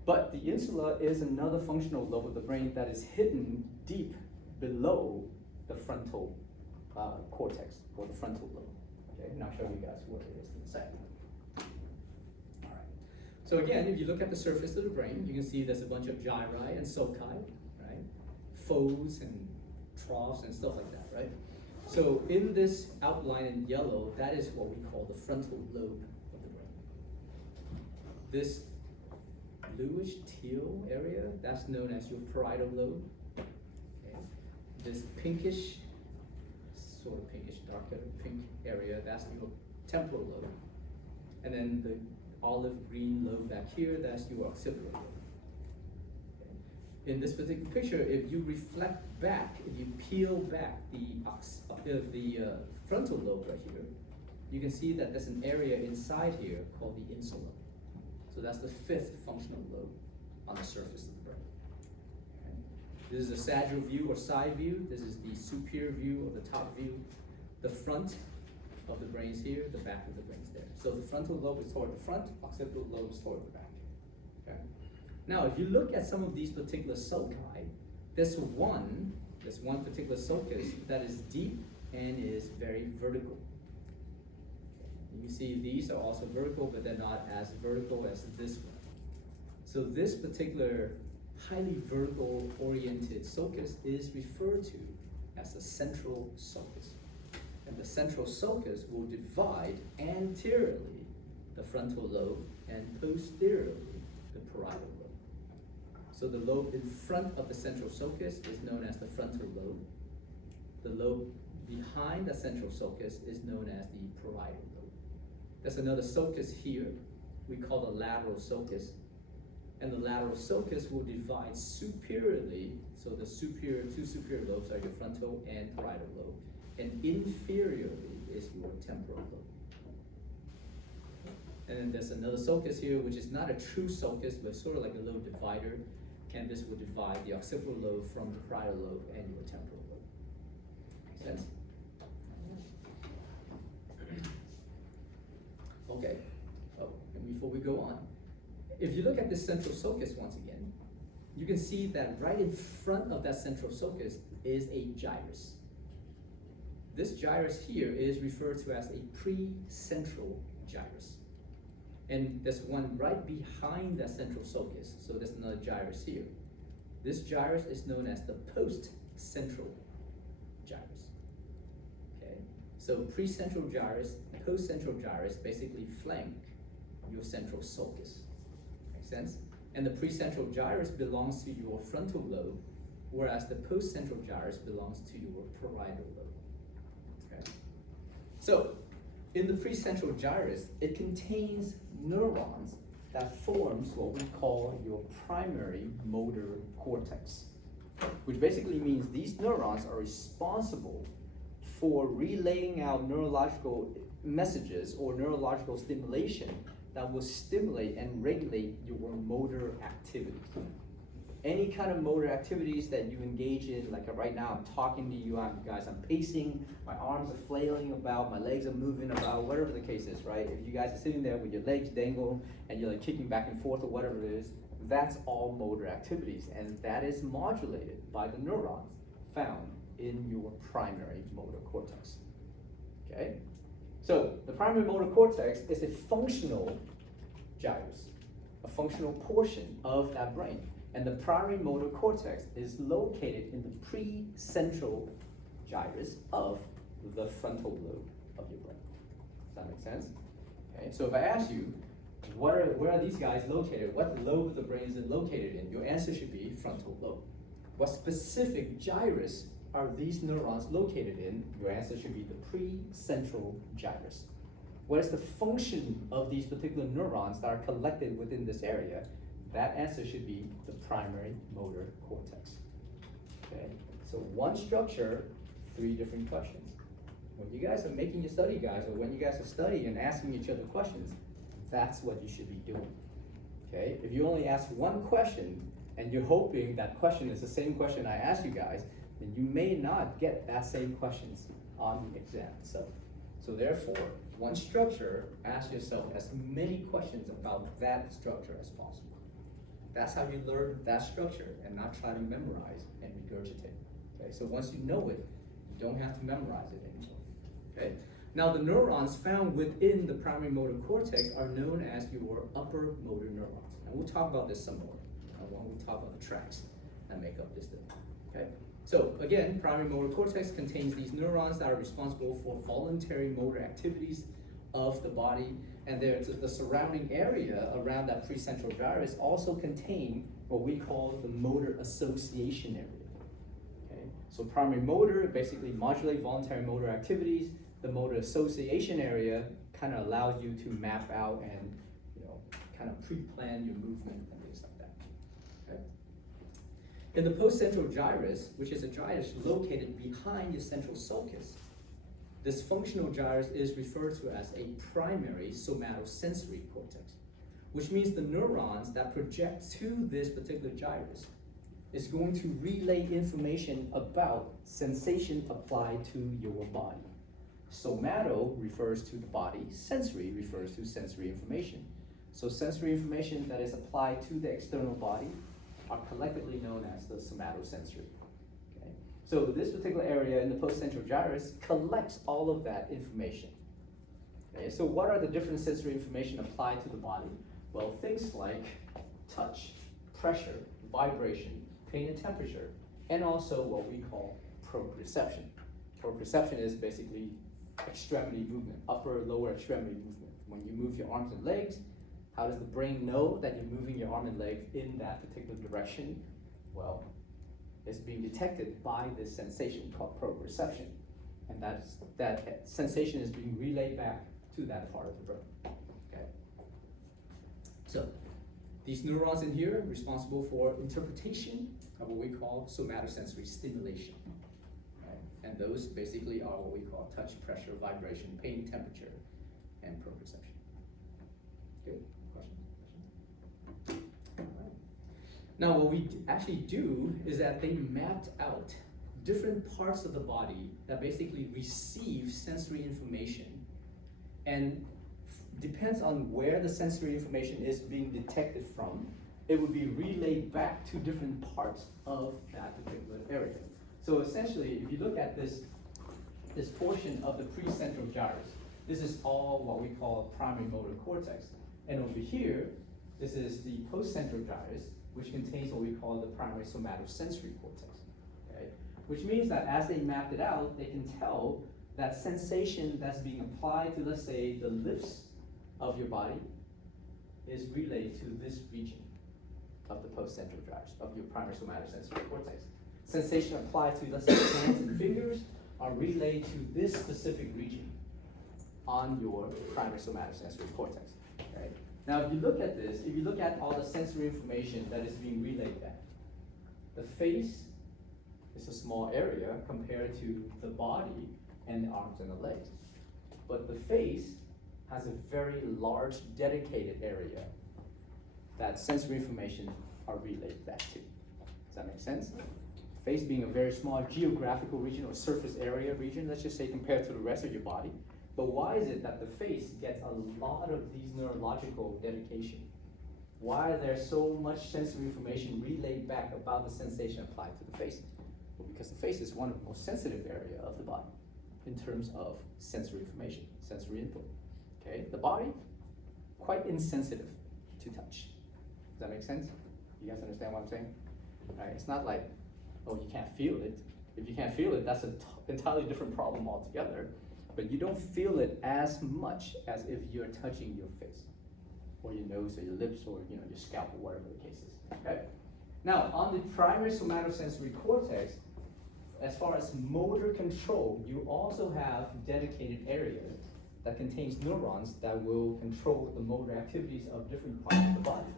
But the insula is another functional lobe of the brain that is hidden deep below the frontal cortex or the frontal lobe. Okay, and I'll show you guys what it is in a second. So again, if you look at the surface of the brain, you can see there's a bunch of gyri and sulci, right? Folds and troughs and stuff like that, right? So in this outline in yellow, that is what we call the frontal lobe of the brain. This bluish teal area, that's known as your parietal lobe. Okay. This pinkish, sort of pinkish, darker pink area, that's your temporal lobe. And then the olive green lobe back here, that's your occipital lobe. Okay. In this particular picture, if you reflect back, if you peel back the frontal lobe right here, you can see that there's an area inside here called the insula. So that's the 5th functional lobe on the surface of the brain. Okay. This is a sagittal view or side view. This is the superior view or the top view. The front of the brain's here, the back of the brain's there. So the frontal lobe is toward the front, occipital lobe is toward the back. Okay. Now, if you look at some of these particular sulci, there's one particular sulcus that is deep and is very vertical. You can see these are also vertical, but they're not as vertical as this one. So this particular highly vertical oriented sulcus is referred to as the central sulcus. And the central sulcus will divide anteriorly the frontal lobe and posteriorly the parietal lobe. So the lobe in front of the central sulcus is known as the frontal lobe. The lobe behind the central sulcus is known as the parietal lobe. There's another sulcus here we call the lateral sulcus. And the lateral sulcus will divide superiorly, so the two superior lobes are your frontal and parietal lobe. And inferiorly is your temporal lobe. And then there's another sulcus here, which is not a true sulcus, but sort of like a little divider. And this will divide the occipital lobe from the parietal lobe and your temporal lobe. Make sense? Okay. Oh, and before we go on, if you look at this central sulcus once again, you can see that right in front of that central sulcus is a gyrus. This gyrus here is referred to as a precentral gyrus. And there's one right behind that central sulcus, so there's another gyrus here. This gyrus is known as the post-central gyrus. Okay, so precentral gyrus, post-central gyrus basically flank your central sulcus. Make sense? And the precentral gyrus belongs to your frontal lobe, whereas the post-central gyrus belongs to your parietal lobe. Okay. So, in the precentral gyrus, it contains neurons that forms what we call your primary motor cortex, which basically means these neurons are responsible for relaying out neurological messages or neurological stimulation that will stimulate and regulate your motor activity. any kind of motor activities that you engage in, like right now I'm talking to you, I'm pacing, my arms are flailing about, my legs are moving about, whatever the case is, right? If you guys are sitting there with your legs dangled and you're like kicking back and forth or whatever it is, that's all motor activities, and that is modulated by the neurons found in your primary motor cortex, okay? So the primary motor cortex is a functional gyrus, a functional portion of that brain. And the primary motor cortex is located in the precentral gyrus of the frontal lobe of your brain. Does that make sense? Okay, so if I ask you, where are these guys located? What lobe of the brain is it located in? Your answer should be frontal lobe. What specific gyrus are these neurons located in? Your answer should be the precentral gyrus. What is the function of these particular neurons that are collected within this area? That answer should be the primary motor cortex. Okay, so one structure, 3 different questions. When you guys are making your study guides, or when you guys are studying and asking each other questions, that's what you should be doing. Okay, if you only ask one question and you're hoping that question is the same question I asked you guys, then you may not get that same questions on the exam itself. So therefore, one structure, ask yourself as many questions about that structure as possible. That's how you learn that structure and not try to memorize and regurgitate. Okay, so once you know it, you don't have to memorize it anymore. Okay? Now the neurons found within the primary motor cortex are known as your upper motor neurons. And we'll talk about this some more when we talk about the tracks that make up this thing. Okay? So again, primary motor cortex contains these neurons that are responsible for voluntary motor activities of the body, and the surrounding area around that precentral gyrus also contain what we call the motor association area. Okay? So primary motor basically modulate voluntary motor activities. The motor association area kind of allows you to map out and kind of pre-plan your movement and things like that. Okay? In the postcentral gyrus, which is a gyrus located behind your central sulcus, this functional gyrus is referred to as a primary somatosensory cortex, which means the neurons that project to this particular gyrus is going to relay information about sensation applied to your body. Somato refers to the body, sensory refers to sensory information. So sensory information that is applied to the external body are collectively known as the somatosensory. Okay? So this particular area in the postcentral gyrus collects all of that information. Okay? So what are the different sensory information applied to the body? Well, things like touch, pressure, vibration, pain and temperature, and also what we call proprioception. Proprioception is basically extremity movement, upper, lower extremity movement. When you move your arms and legs, how does the brain know that you're moving your arm and leg in that particular direction? Well, it's being detected by this sensation called proprioception. And that sensation is being relayed back to that part of the brain. Okay. So, these neurons in here are responsible for interpretation of what we call somatosensory stimulation. Right? And those basically are what we call touch, pressure, vibration, pain, temperature, and proprioception. Good. Now what we actually do is that they mapped out different parts of the body that basically receive sensory information, and depends on where the sensory information is being detected from, it would be relayed back to different parts of that particular area. So essentially, if you look at this portion of the precentral gyrus, this is all what we call primary motor cortex. And over here, this is the postcentral gyrus, which contains what we call the primary somatosensory cortex. Okay? Which means that as they mapped it out, they can tell that sensation that's being applied to, let's say, the lips of your body is relayed to this region of the postcentral gyrus, of your primary somatosensory cortex. Sensation applied to, let's say, hands and fingers are relayed to this specific region on your primary somatosensory cortex. Right? Now, if you look at this, if you look at all the sensory information that is being relayed back, the face is a small area compared to the body and the arms and the legs. But the face has a very large dedicated area that sensory information are relayed back to. Does that make sense? Face being a very small geographical region or surface area region, let's just say, compared to the rest of your body. But why is it that the face gets a lot of these neurological dedication? Why is there so much sensory information relayed back about the sensation applied to the face? Well, because the face is one of the most sensitive area of the body in terms of sensory information, sensory input. Okay, the body, quite insensitive to touch. Does that make sense? You guys understand what I'm saying? Right? It's not like, oh, you can't feel it. If you can't feel it, that's an entirely different problem altogether. But you don't feel it as much as if you're touching your face, or your nose, or your lips, or your scalp, or whatever the case is. Okay. Now, on the primary somatosensory cortex, as far as motor control, you also have dedicated areas that contains neurons that will control the motor activities of different parts of the body.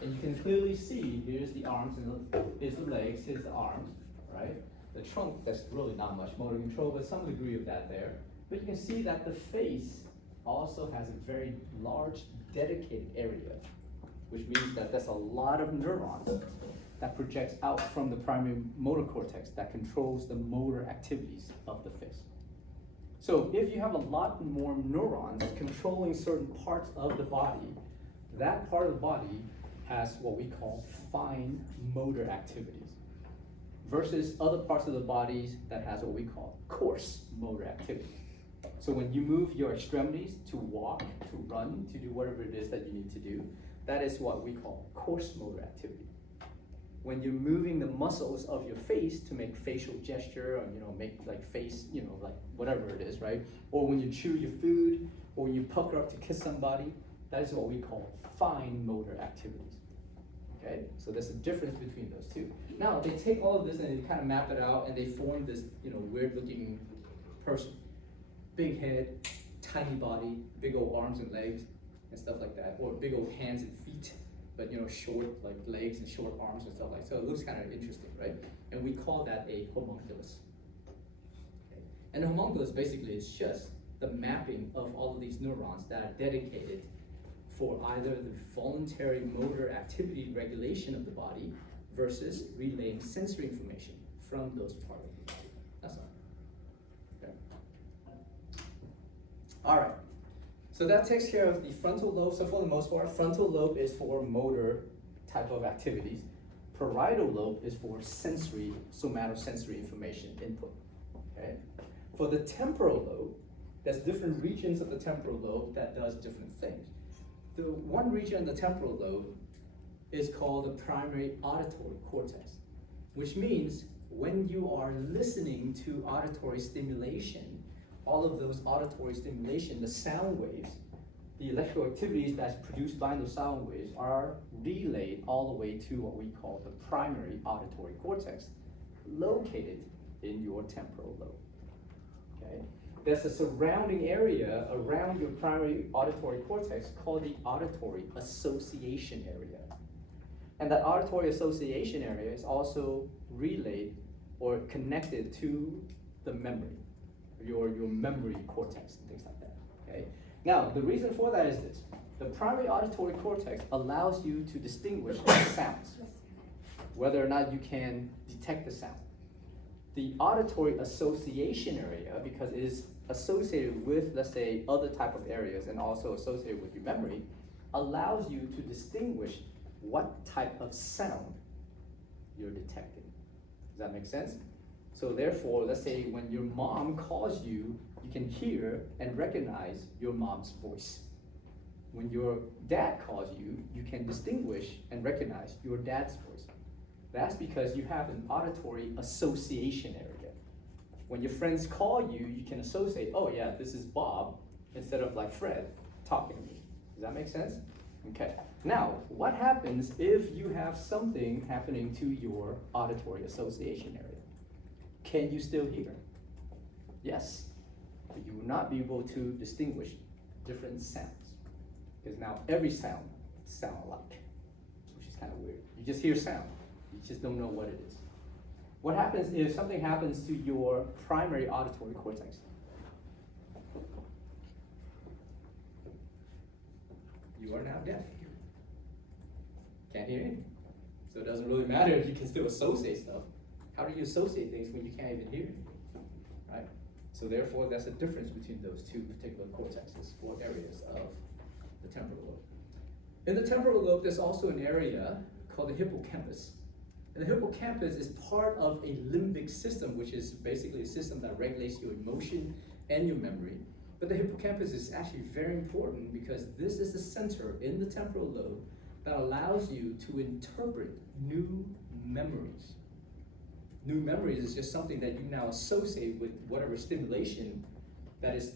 And you can clearly see, here's the arms, and here's the legs, here's the arms, right? The trunk, that's really not much motor control, but some degree of that there. But you can see that the face also has a very large dedicated area, which means that there's a lot of neurons that projects out from the primary motor cortex that controls the motor activities of the face. So if you have a lot more neurons controlling certain parts of the body, that part of the body has what we call fine motor activities, versus other parts of the body that has what we call coarse motor activities. So when you move your extremities to walk, to run, to do whatever it is that you need to do, that is what we call coarse motor activity. When you're moving the muscles of your face to make facial gesture, or make like face, like whatever it is, right? Or when you chew your food, or you pucker up to kiss somebody, that is what we call fine motor activities. Okay, so there's a difference between those two. Now they take all of this and they kind of map it out, and they form this, weird-looking person. Big head, tiny body, big old arms and legs, and stuff like that, or big old hands and feet, but short like legs and short arms and stuff like that. So it looks kind of interesting, right? And we call that a homunculus. Okay. And a homunculus basically is just the mapping of all of these neurons that are dedicated for either the voluntary motor activity regulation of the body versus relaying sensory information from those parts of the body. That's all. Okay. All right. So that takes care of the frontal lobe. So for the most part, frontal lobe is for motor type of activities. Parietal lobe is for sensory, somatosensory information input. Okay. For the temporal lobe, there's different regions of the temporal lobe that does different things. The one region in the temporal lobe is called the primary auditory cortex, which means when you are listening to auditory stimulation, all of those auditory stimulation, the sound waves, the electrical activities that's produced by those sound waves are relayed all the way to what we call the primary auditory cortex, located in your temporal lobe. Okay? There's a surrounding area around your primary auditory cortex called the auditory association area. And that auditory association area is also relayed or connected to the memory, your memory cortex and things like that, okay? Now, the reason for that is this. The primary auditory cortex allows you to distinguish sounds, whether or not you can detect the sound. The auditory association area, because it is associated with, let's say, other type of areas and also associated with your memory, allows you to distinguish what type of sound you're detecting. Does that make sense? So therefore, let's say when your mom calls you, you can hear and recognize your mom's voice. When your dad calls you, you can distinguish and recognize your dad's voice. That's because you have an auditory association area. When your friends call you, you can associate, oh yeah, this is Bob, instead of like Fred talking to me. Does that make sense? Okay. Now, what happens if you have something happening to your auditory association area? Can you still hear? Yes. But you will not be able to distinguish different sounds. Because now every sound sounds alike, which is kind of weird. You just hear sound. You just don't know what it is. What happens if something happens to your primary auditory cortex? You are now deaf. Can't hear anything. So it doesn't really matter if you can still associate stuff. How do you associate things when you can't even hear anything, right? So therefore, that's a difference between those two particular cortexes or areas of the temporal lobe. In the temporal lobe, there's also an area called the hippocampus. And the hippocampus is part of a limbic system, which is basically a system that regulates your emotion and your memory. But the hippocampus is actually very important because this is the center in the temporal lobe that allows you to interpret new memories. New memories is just something that you now associate with whatever stimulation that is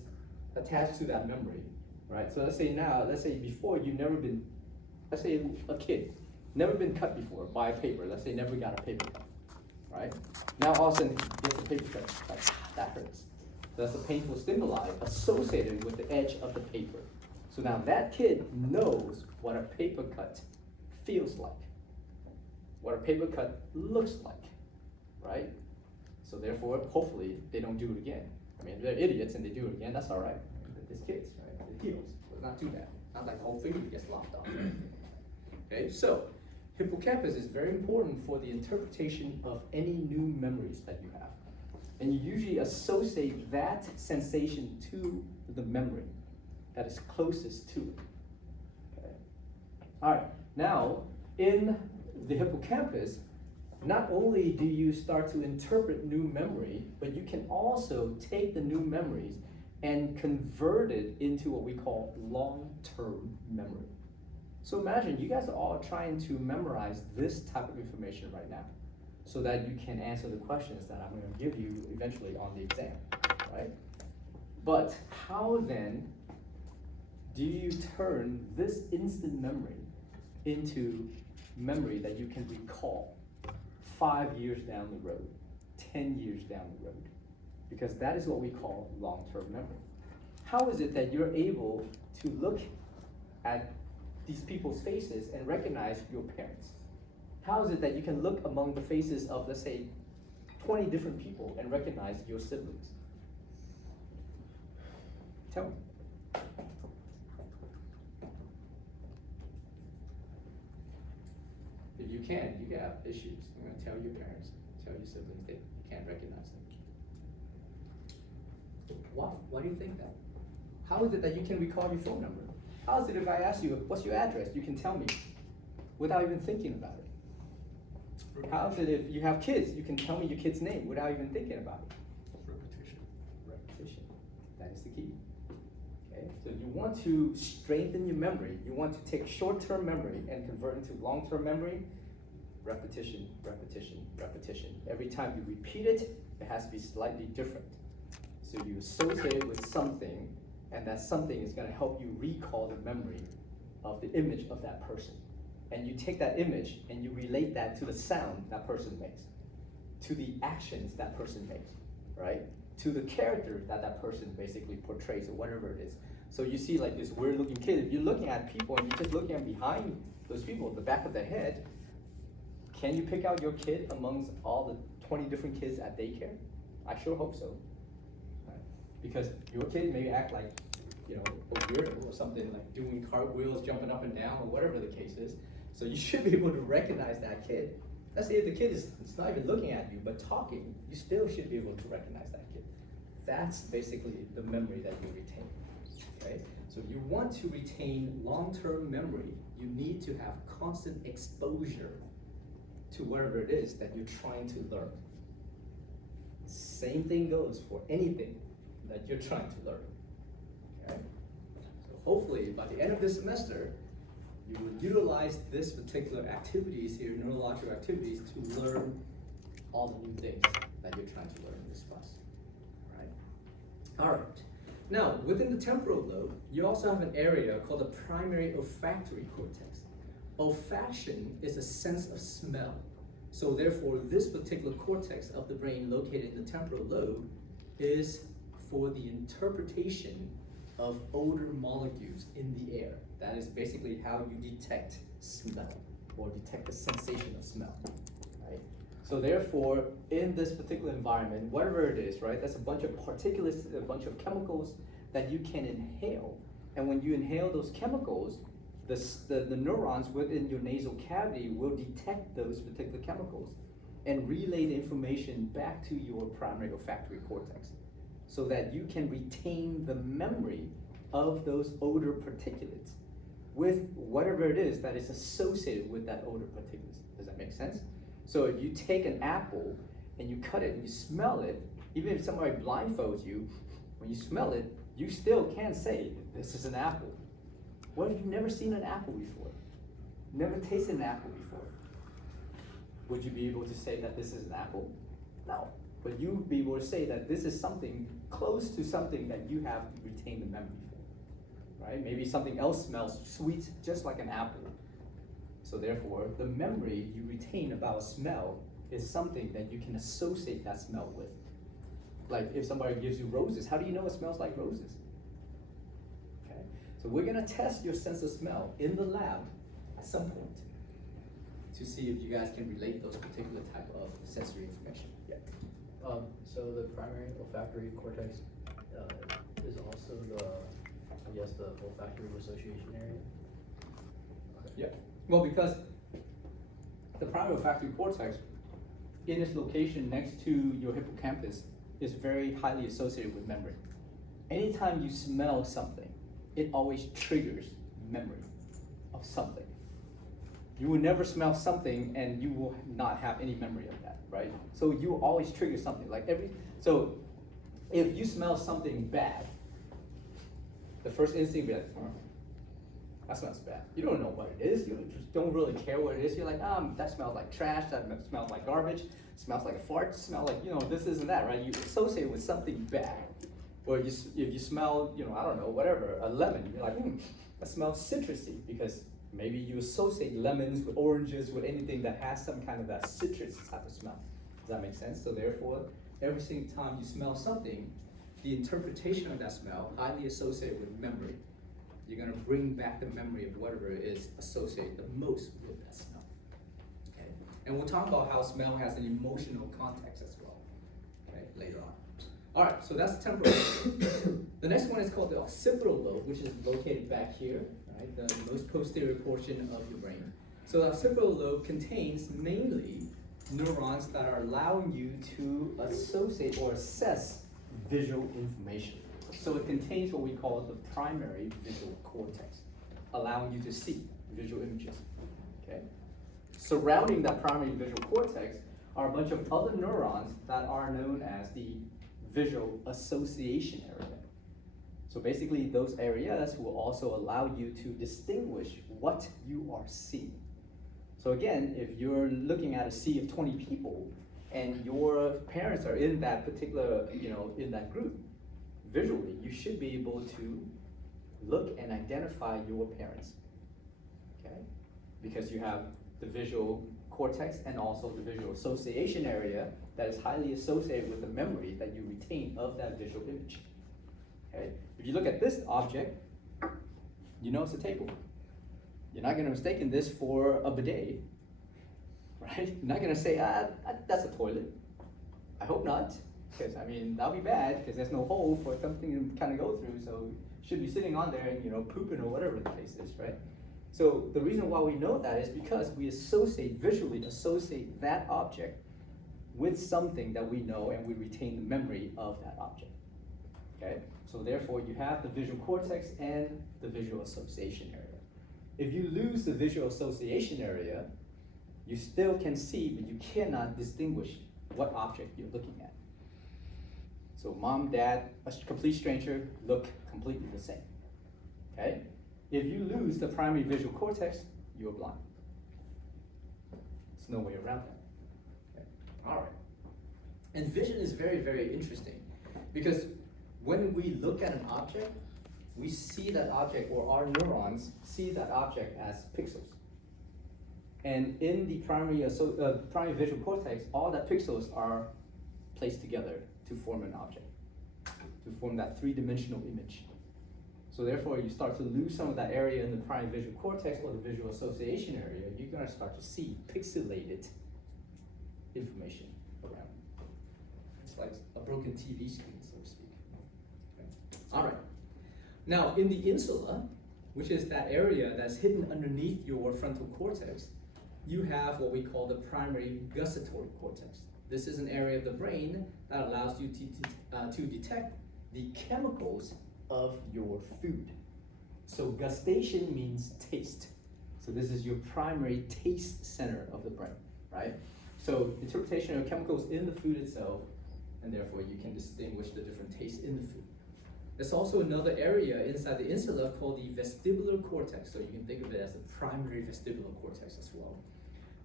attached to that memory, right? So let's say before you've never been, let's say a kid, never been cut before by a paper. Let's say never got a paper cut, right? Now all of a sudden gets a paper cut, like that hurts. That's a painful stimuli associated with the edge of the paper. So now that kid knows what a paper cut feels like, what a paper cut looks like, right? So therefore, hopefully, they don't do it again. I mean, if they're idiots and they do it again, that's all right. It's kids, right? It heals, so it's not too bad. Not like the whole finger gets lopped off. Okay, so hippocampus is very important for the interpretation of any new memories that you have. And you usually associate that sensation to the memory that is closest to it. Okay. All right, now in the hippocampus, not only do you start to interpret new memory, but you can also take the new memories and convert it into what we call long-term memory. So imagine you guys are all trying to memorize this type of information right now so that you can answer the questions that I'm going to give you eventually on the exam, right? But how then do you turn this instant memory into memory that you can recall 5 years down the road, 10 years down the road? Because that is what we call long-term memory. How is it that you're able to look at these people's faces and recognize your parents? How is it that you can look among the faces of, let's say, 20 different people and recognize your siblings? Tell me. If you can, you have issues. You're going to tell your parents, tell your siblings that you can't recognize them. Why? Why do you think that? How is it that you can recall your phone number? How is it if I ask you, what's your address? You can tell me without even thinking about it. How is it if you have kids, you can tell me your kid's name without even thinking about it? Repetition. Repetition. That is the key. Okay? So you want to strengthen your memory. You want to take short-term memory and convert into long-term memory. Repetition, repetition, repetition. Every time you repeat it, it has to be slightly different. So you associate it with something, and that something is going to help you recall the memory of the image of that person. And you take that image and you relate that to the sound that person makes, to the actions that person makes, right? To the character that that person basically portrays or whatever it is. So you see like this weird looking kid, if you're looking at people and you're just looking at behind those people, the back of their head, can you pick out your kid amongst all the 20 different kids at daycare? I sure hope so. Right? Because your kid may act like, you know, a weirdo or something, like doing cartwheels, jumping up and down, or whatever the case is. So you should be able to recognize that kid. Let's say if the kid is not even looking at you, but talking, you still should be able to recognize that kid. That's basically the memory that you retain, okay? So if you want to retain long-term memory, you need to have constant exposure to whatever it is that you're trying to learn. Same thing goes for anything that you're trying to learn, okay? So hopefully by the end of this semester, you will utilize this particular activities here, neurological activities, to learn all the new things that you're trying to learn in this class. All right. Now, within the temporal lobe, you also have an area called the primary olfactory cortex. Olfaction is a sense of smell. So therefore, this particular cortex of the brain located in the temporal lobe is for the interpretation of odor molecules in the air. That is basically how you detect smell or detect the sensation of smell, right? So therefore, in this particular environment, whatever it is, right, that's a bunch of particulates, a bunch of chemicals that you can inhale. And when you inhale those chemicals, the neurons within your nasal cavity will detect those particular chemicals and relay the information back to your primary olfactory cortex so that you can retain the memory of those odor particulates with whatever it is that is associated with that odor particulates. Does that make sense? So if you take an apple and you cut it and you smell it, even if somebody blindfolds you, when you smell it, you still can say, this is an apple. What if you've never seen an apple before? Never tasted an apple before? Would you be able to say that this is an apple? No. But you would be able to say that this is something close to something that you have retained the memory for, right? Maybe something else smells sweet just like an apple. So therefore, the memory you retain about a smell is something that you can associate that smell with. Like if somebody gives you roses, how do you know it smells like roses? Okay, so we're gonna test your sense of smell in the lab at some point to see if you guys can relate those particular type of sensory information. Yeah. So the primary olfactory cortex is also the olfactory association area? Okay. Yeah. Well, because the primary olfactory cortex, in its location next to your hippocampus, is very highly associated with memory. Anytime you smell something, it always triggers memory of something. You will never smell something and you will not have any memory of that, right? So you always trigger something. So if you smell something bad, the first instinct will be like, oh, that smells bad. You don't know what it is. You just don't really care what it is. You're like, that smells like trash. That smells like garbage. Smells like a fart. Smell like, this isn't that, right? You associate with something bad. Or if you smell, I don't know, whatever, a lemon, you're like, that smells citrusy, because maybe you associate lemons with oranges, with anything that has some kind of that citrus type of smell. Does that make sense? So therefore, every single time you smell something, the interpretation of that smell highly associated with memory. You're gonna bring back the memory of whatever it is associated the most with that smell. Okay? And we'll talk about how smell has an emotional context as well, okay, later on. All right, so that's the temporal lobe. The next one is called the occipital lobe, which is located back here, right, the most posterior portion of your brain. So the occipital lobe contains mainly neurons that are allowing you to associate or assess visual information. So it contains what we call the primary visual cortex, allowing you to see visual images, okay? Surrounding that primary visual cortex are a bunch of other neurons that are known as the visual association area. So basically those areas will also allow you to distinguish what you are seeing. So again, if you're looking at a sea of 20 people and your parents are in that particular, in that group, visually, you should be able to look and identify your parents, okay? Because you have the visual cortex and also the visual association area that is highly associated with the memory that you retain of that visual image, okay? If you look at this object, you know it's a table. You're not gonna mistake this for a bidet, right? You're not gonna say, that's a toilet. I hope not. Because that'll be bad because there's no hole for something to kind of go through, so you should be sitting on there and pooping or whatever the case is, right? So the reason why we know that is because we visually associate that object with something that we know, and we retain the memory of that object, okay? So therefore you have the visual cortex and the visual association area. If you lose the visual association area, you still can see, but you cannot distinguish what object you're looking at. So mom, dad, a complete stranger look completely the same, okay? If you lose the primary visual cortex, you're blind. There's no way around that, okay? All right. And vision is very, very interesting because when we look at an object, we see that object, or our neurons see that object as pixels. And in the primary visual cortex, all the pixels are placed together to form an object, to form that three-dimensional image. So therefore, you start to lose some of that area in the primary visual cortex or the visual association area, you're gonna start to see pixelated information around. It's like a broken TV screen, so to speak. Okay. All right. Now, in the insula, which is that area that's hidden underneath your frontal cortex, you have what we call the primary gustatory cortex. This is an area of the brain that allows you to detect the chemicals of your food. So gustation means taste. So this is your primary taste center of the brain, right? So interpretation of chemicals in the food itself, and therefore you can distinguish the different tastes in the food. There's also another area inside the insula called the vestibular cortex, so you can think of it as the primary vestibular cortex as well.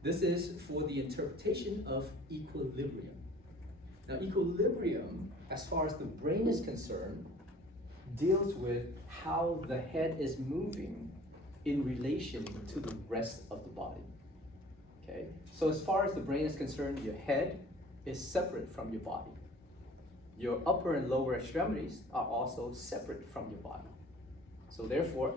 This is for the interpretation of equilibrium. Now equilibrium, as far as the brain is concerned, deals with how the head is moving in relation to the rest of the body. Okay? So as far as the brain is concerned, your head is separate from your body. Your upper and lower extremities are also separate from your body. So therefore,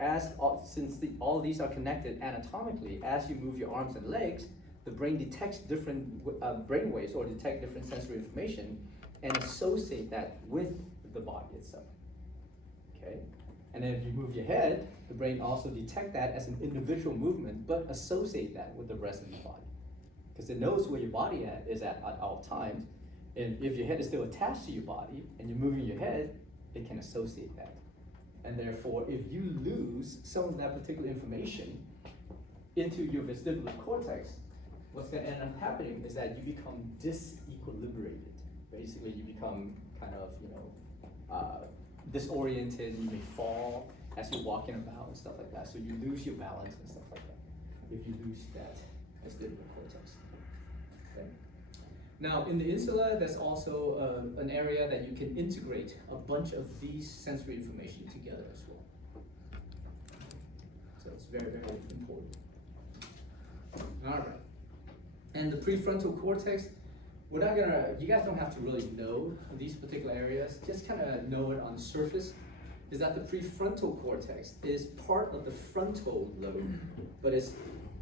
since all these are connected anatomically, as you move your arms and legs, the brain detects different brain waves or detect different sensory information and associate that with the body itself. Okay? And then if you move your head, the brain also detect that as an individual movement, but associate that with the rest of the body. Because it knows where your body is at all times. And if your head is still attached to your body and you're moving your head, it can associate that. And therefore, if you lose some of that particular information into your vestibular cortex, what's going to end up happening is that you become disequilibrated. Basically, you become kind of, disoriented. You may fall as you're walking about and stuff like that. So you lose your balance and stuff like that if you lose that vestibular cortex. Okay. Now, in the insula, there's also an area that you can integrate a bunch of these sensory information together as well. So it's very, very important. All right. And the prefrontal cortex, you guys don't have to really know these particular areas, just kind of know it on the surface, is that the prefrontal cortex is part of the frontal lobe, but it's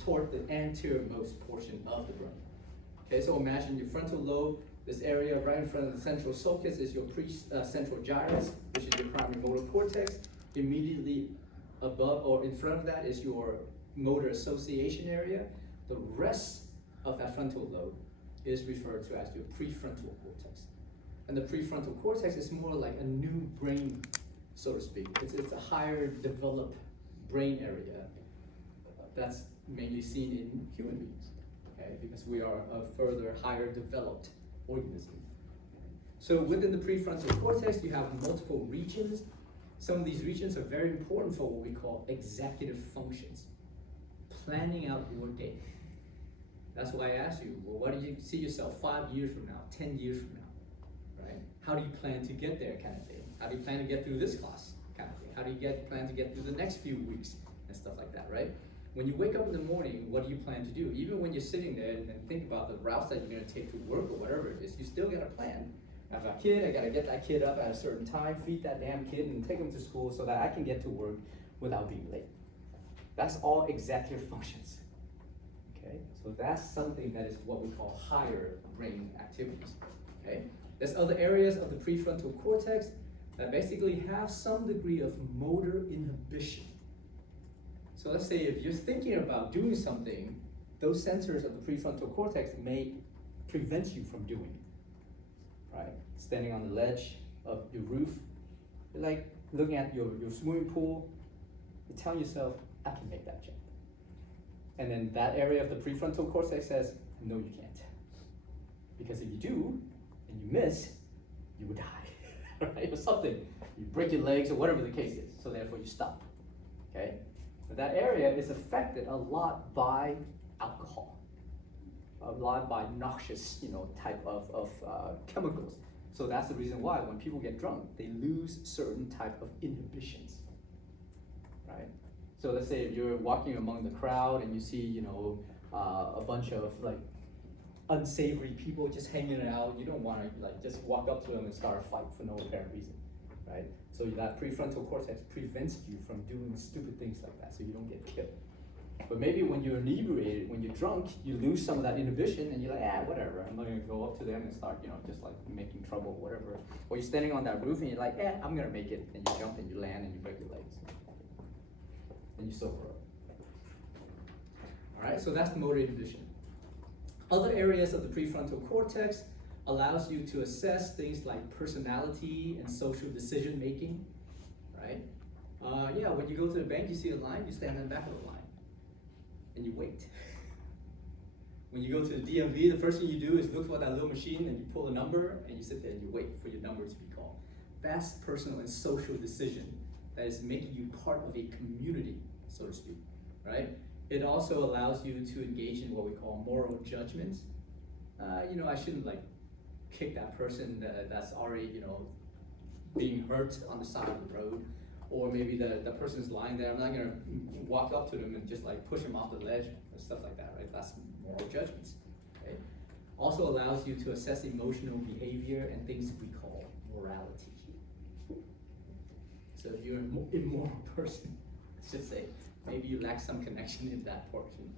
toward the anteriormost portion of the brain. Okay, so imagine your frontal lobe, this area right in front of the central sulcus is your central gyrus, which is your primary motor cortex. Immediately above or in front of that is your motor association area. The rest of that frontal lobe is referred to as your prefrontal cortex. And the prefrontal cortex is more like a new brain, so to speak. It's a higher developed brain area that's mainly seen in human beings, okay? Because we are a further higher developed organism. So within the prefrontal cortex, you have multiple regions. Some of these regions are very important for what we call executive functions. Planning out your day. That's why I asked you, well, what do you see yourself 5 years from now, 10 years from now, right? How do you plan to get there kind of thing? How do you plan to get through this class kind of thing? How do you plan to get through the next few weeks and stuff like that, right? When you wake up in the morning, what do you plan to do? Even when you're sitting there and think about the routes that you're gonna take to work or whatever it is, you still got a plan. I have a kid, I gotta get that kid up at a certain time, feed that damn kid and take him to school so that I can get to work without being late. That's all executive functions. Okay, so that's something that is what we call higher brain activities. Okay, there's other areas of the prefrontal cortex that basically have some degree of motor inhibition. So let's say if you're thinking about doing something, those sensors of the prefrontal cortex may prevent you from doing it. Right? Standing on the ledge of your roof, you're like looking at your swimming pool, you're telling yourself, I can make that jump. And then that area of the prefrontal cortex says, no, you can't. Because if you do, and you miss, you would die, right? Or something. You break your legs or whatever the case is, so therefore you stop, okay? But that area is affected a lot by alcohol, a lot by noxious, type of chemicals. So that's the reason why when people get drunk, they lose certain type of inhibitions, right? So let's say if you're walking among the crowd and you see, a bunch of like unsavory people just hanging out, you don't want to like just walk up to them and start a fight for no apparent reason, right? So that prefrontal cortex prevents you from doing stupid things like that, so you don't get killed. But maybe when you're inebriated, when you're drunk, you lose some of that inhibition and you're like, whatever, I'm not gonna go up to them and start, just like making trouble, whatever. Or you're standing on that roof and you're like, I'm gonna make it, and you jump and you land and you break your legs. and you sober up. All right, so that's the motor inhibition. Other areas of the prefrontal cortex allows you to assess things like personality and social decision making, right? Yeah, when you go to the bank, you see a line, you stand in the back of the line, and you wait. When you go to the DMV, the first thing you do is look for that little machine, and you pull a number, and you sit there and you wait for your number to be called. That's personal and social decision that is making you part of a community, so to speak, right? It also allows you to engage in what we call moral judgments. I shouldn't like kick that person that's already, being hurt on the side of the road, or maybe the person's lying there. I'm not gonna walk up to them and just like push them off the ledge and stuff like that, right? That's moral judgments, okay? Also allows you to assess emotional behavior and things we call morality. So if you're an immoral person, let's just say, maybe you lack some connection in that portion.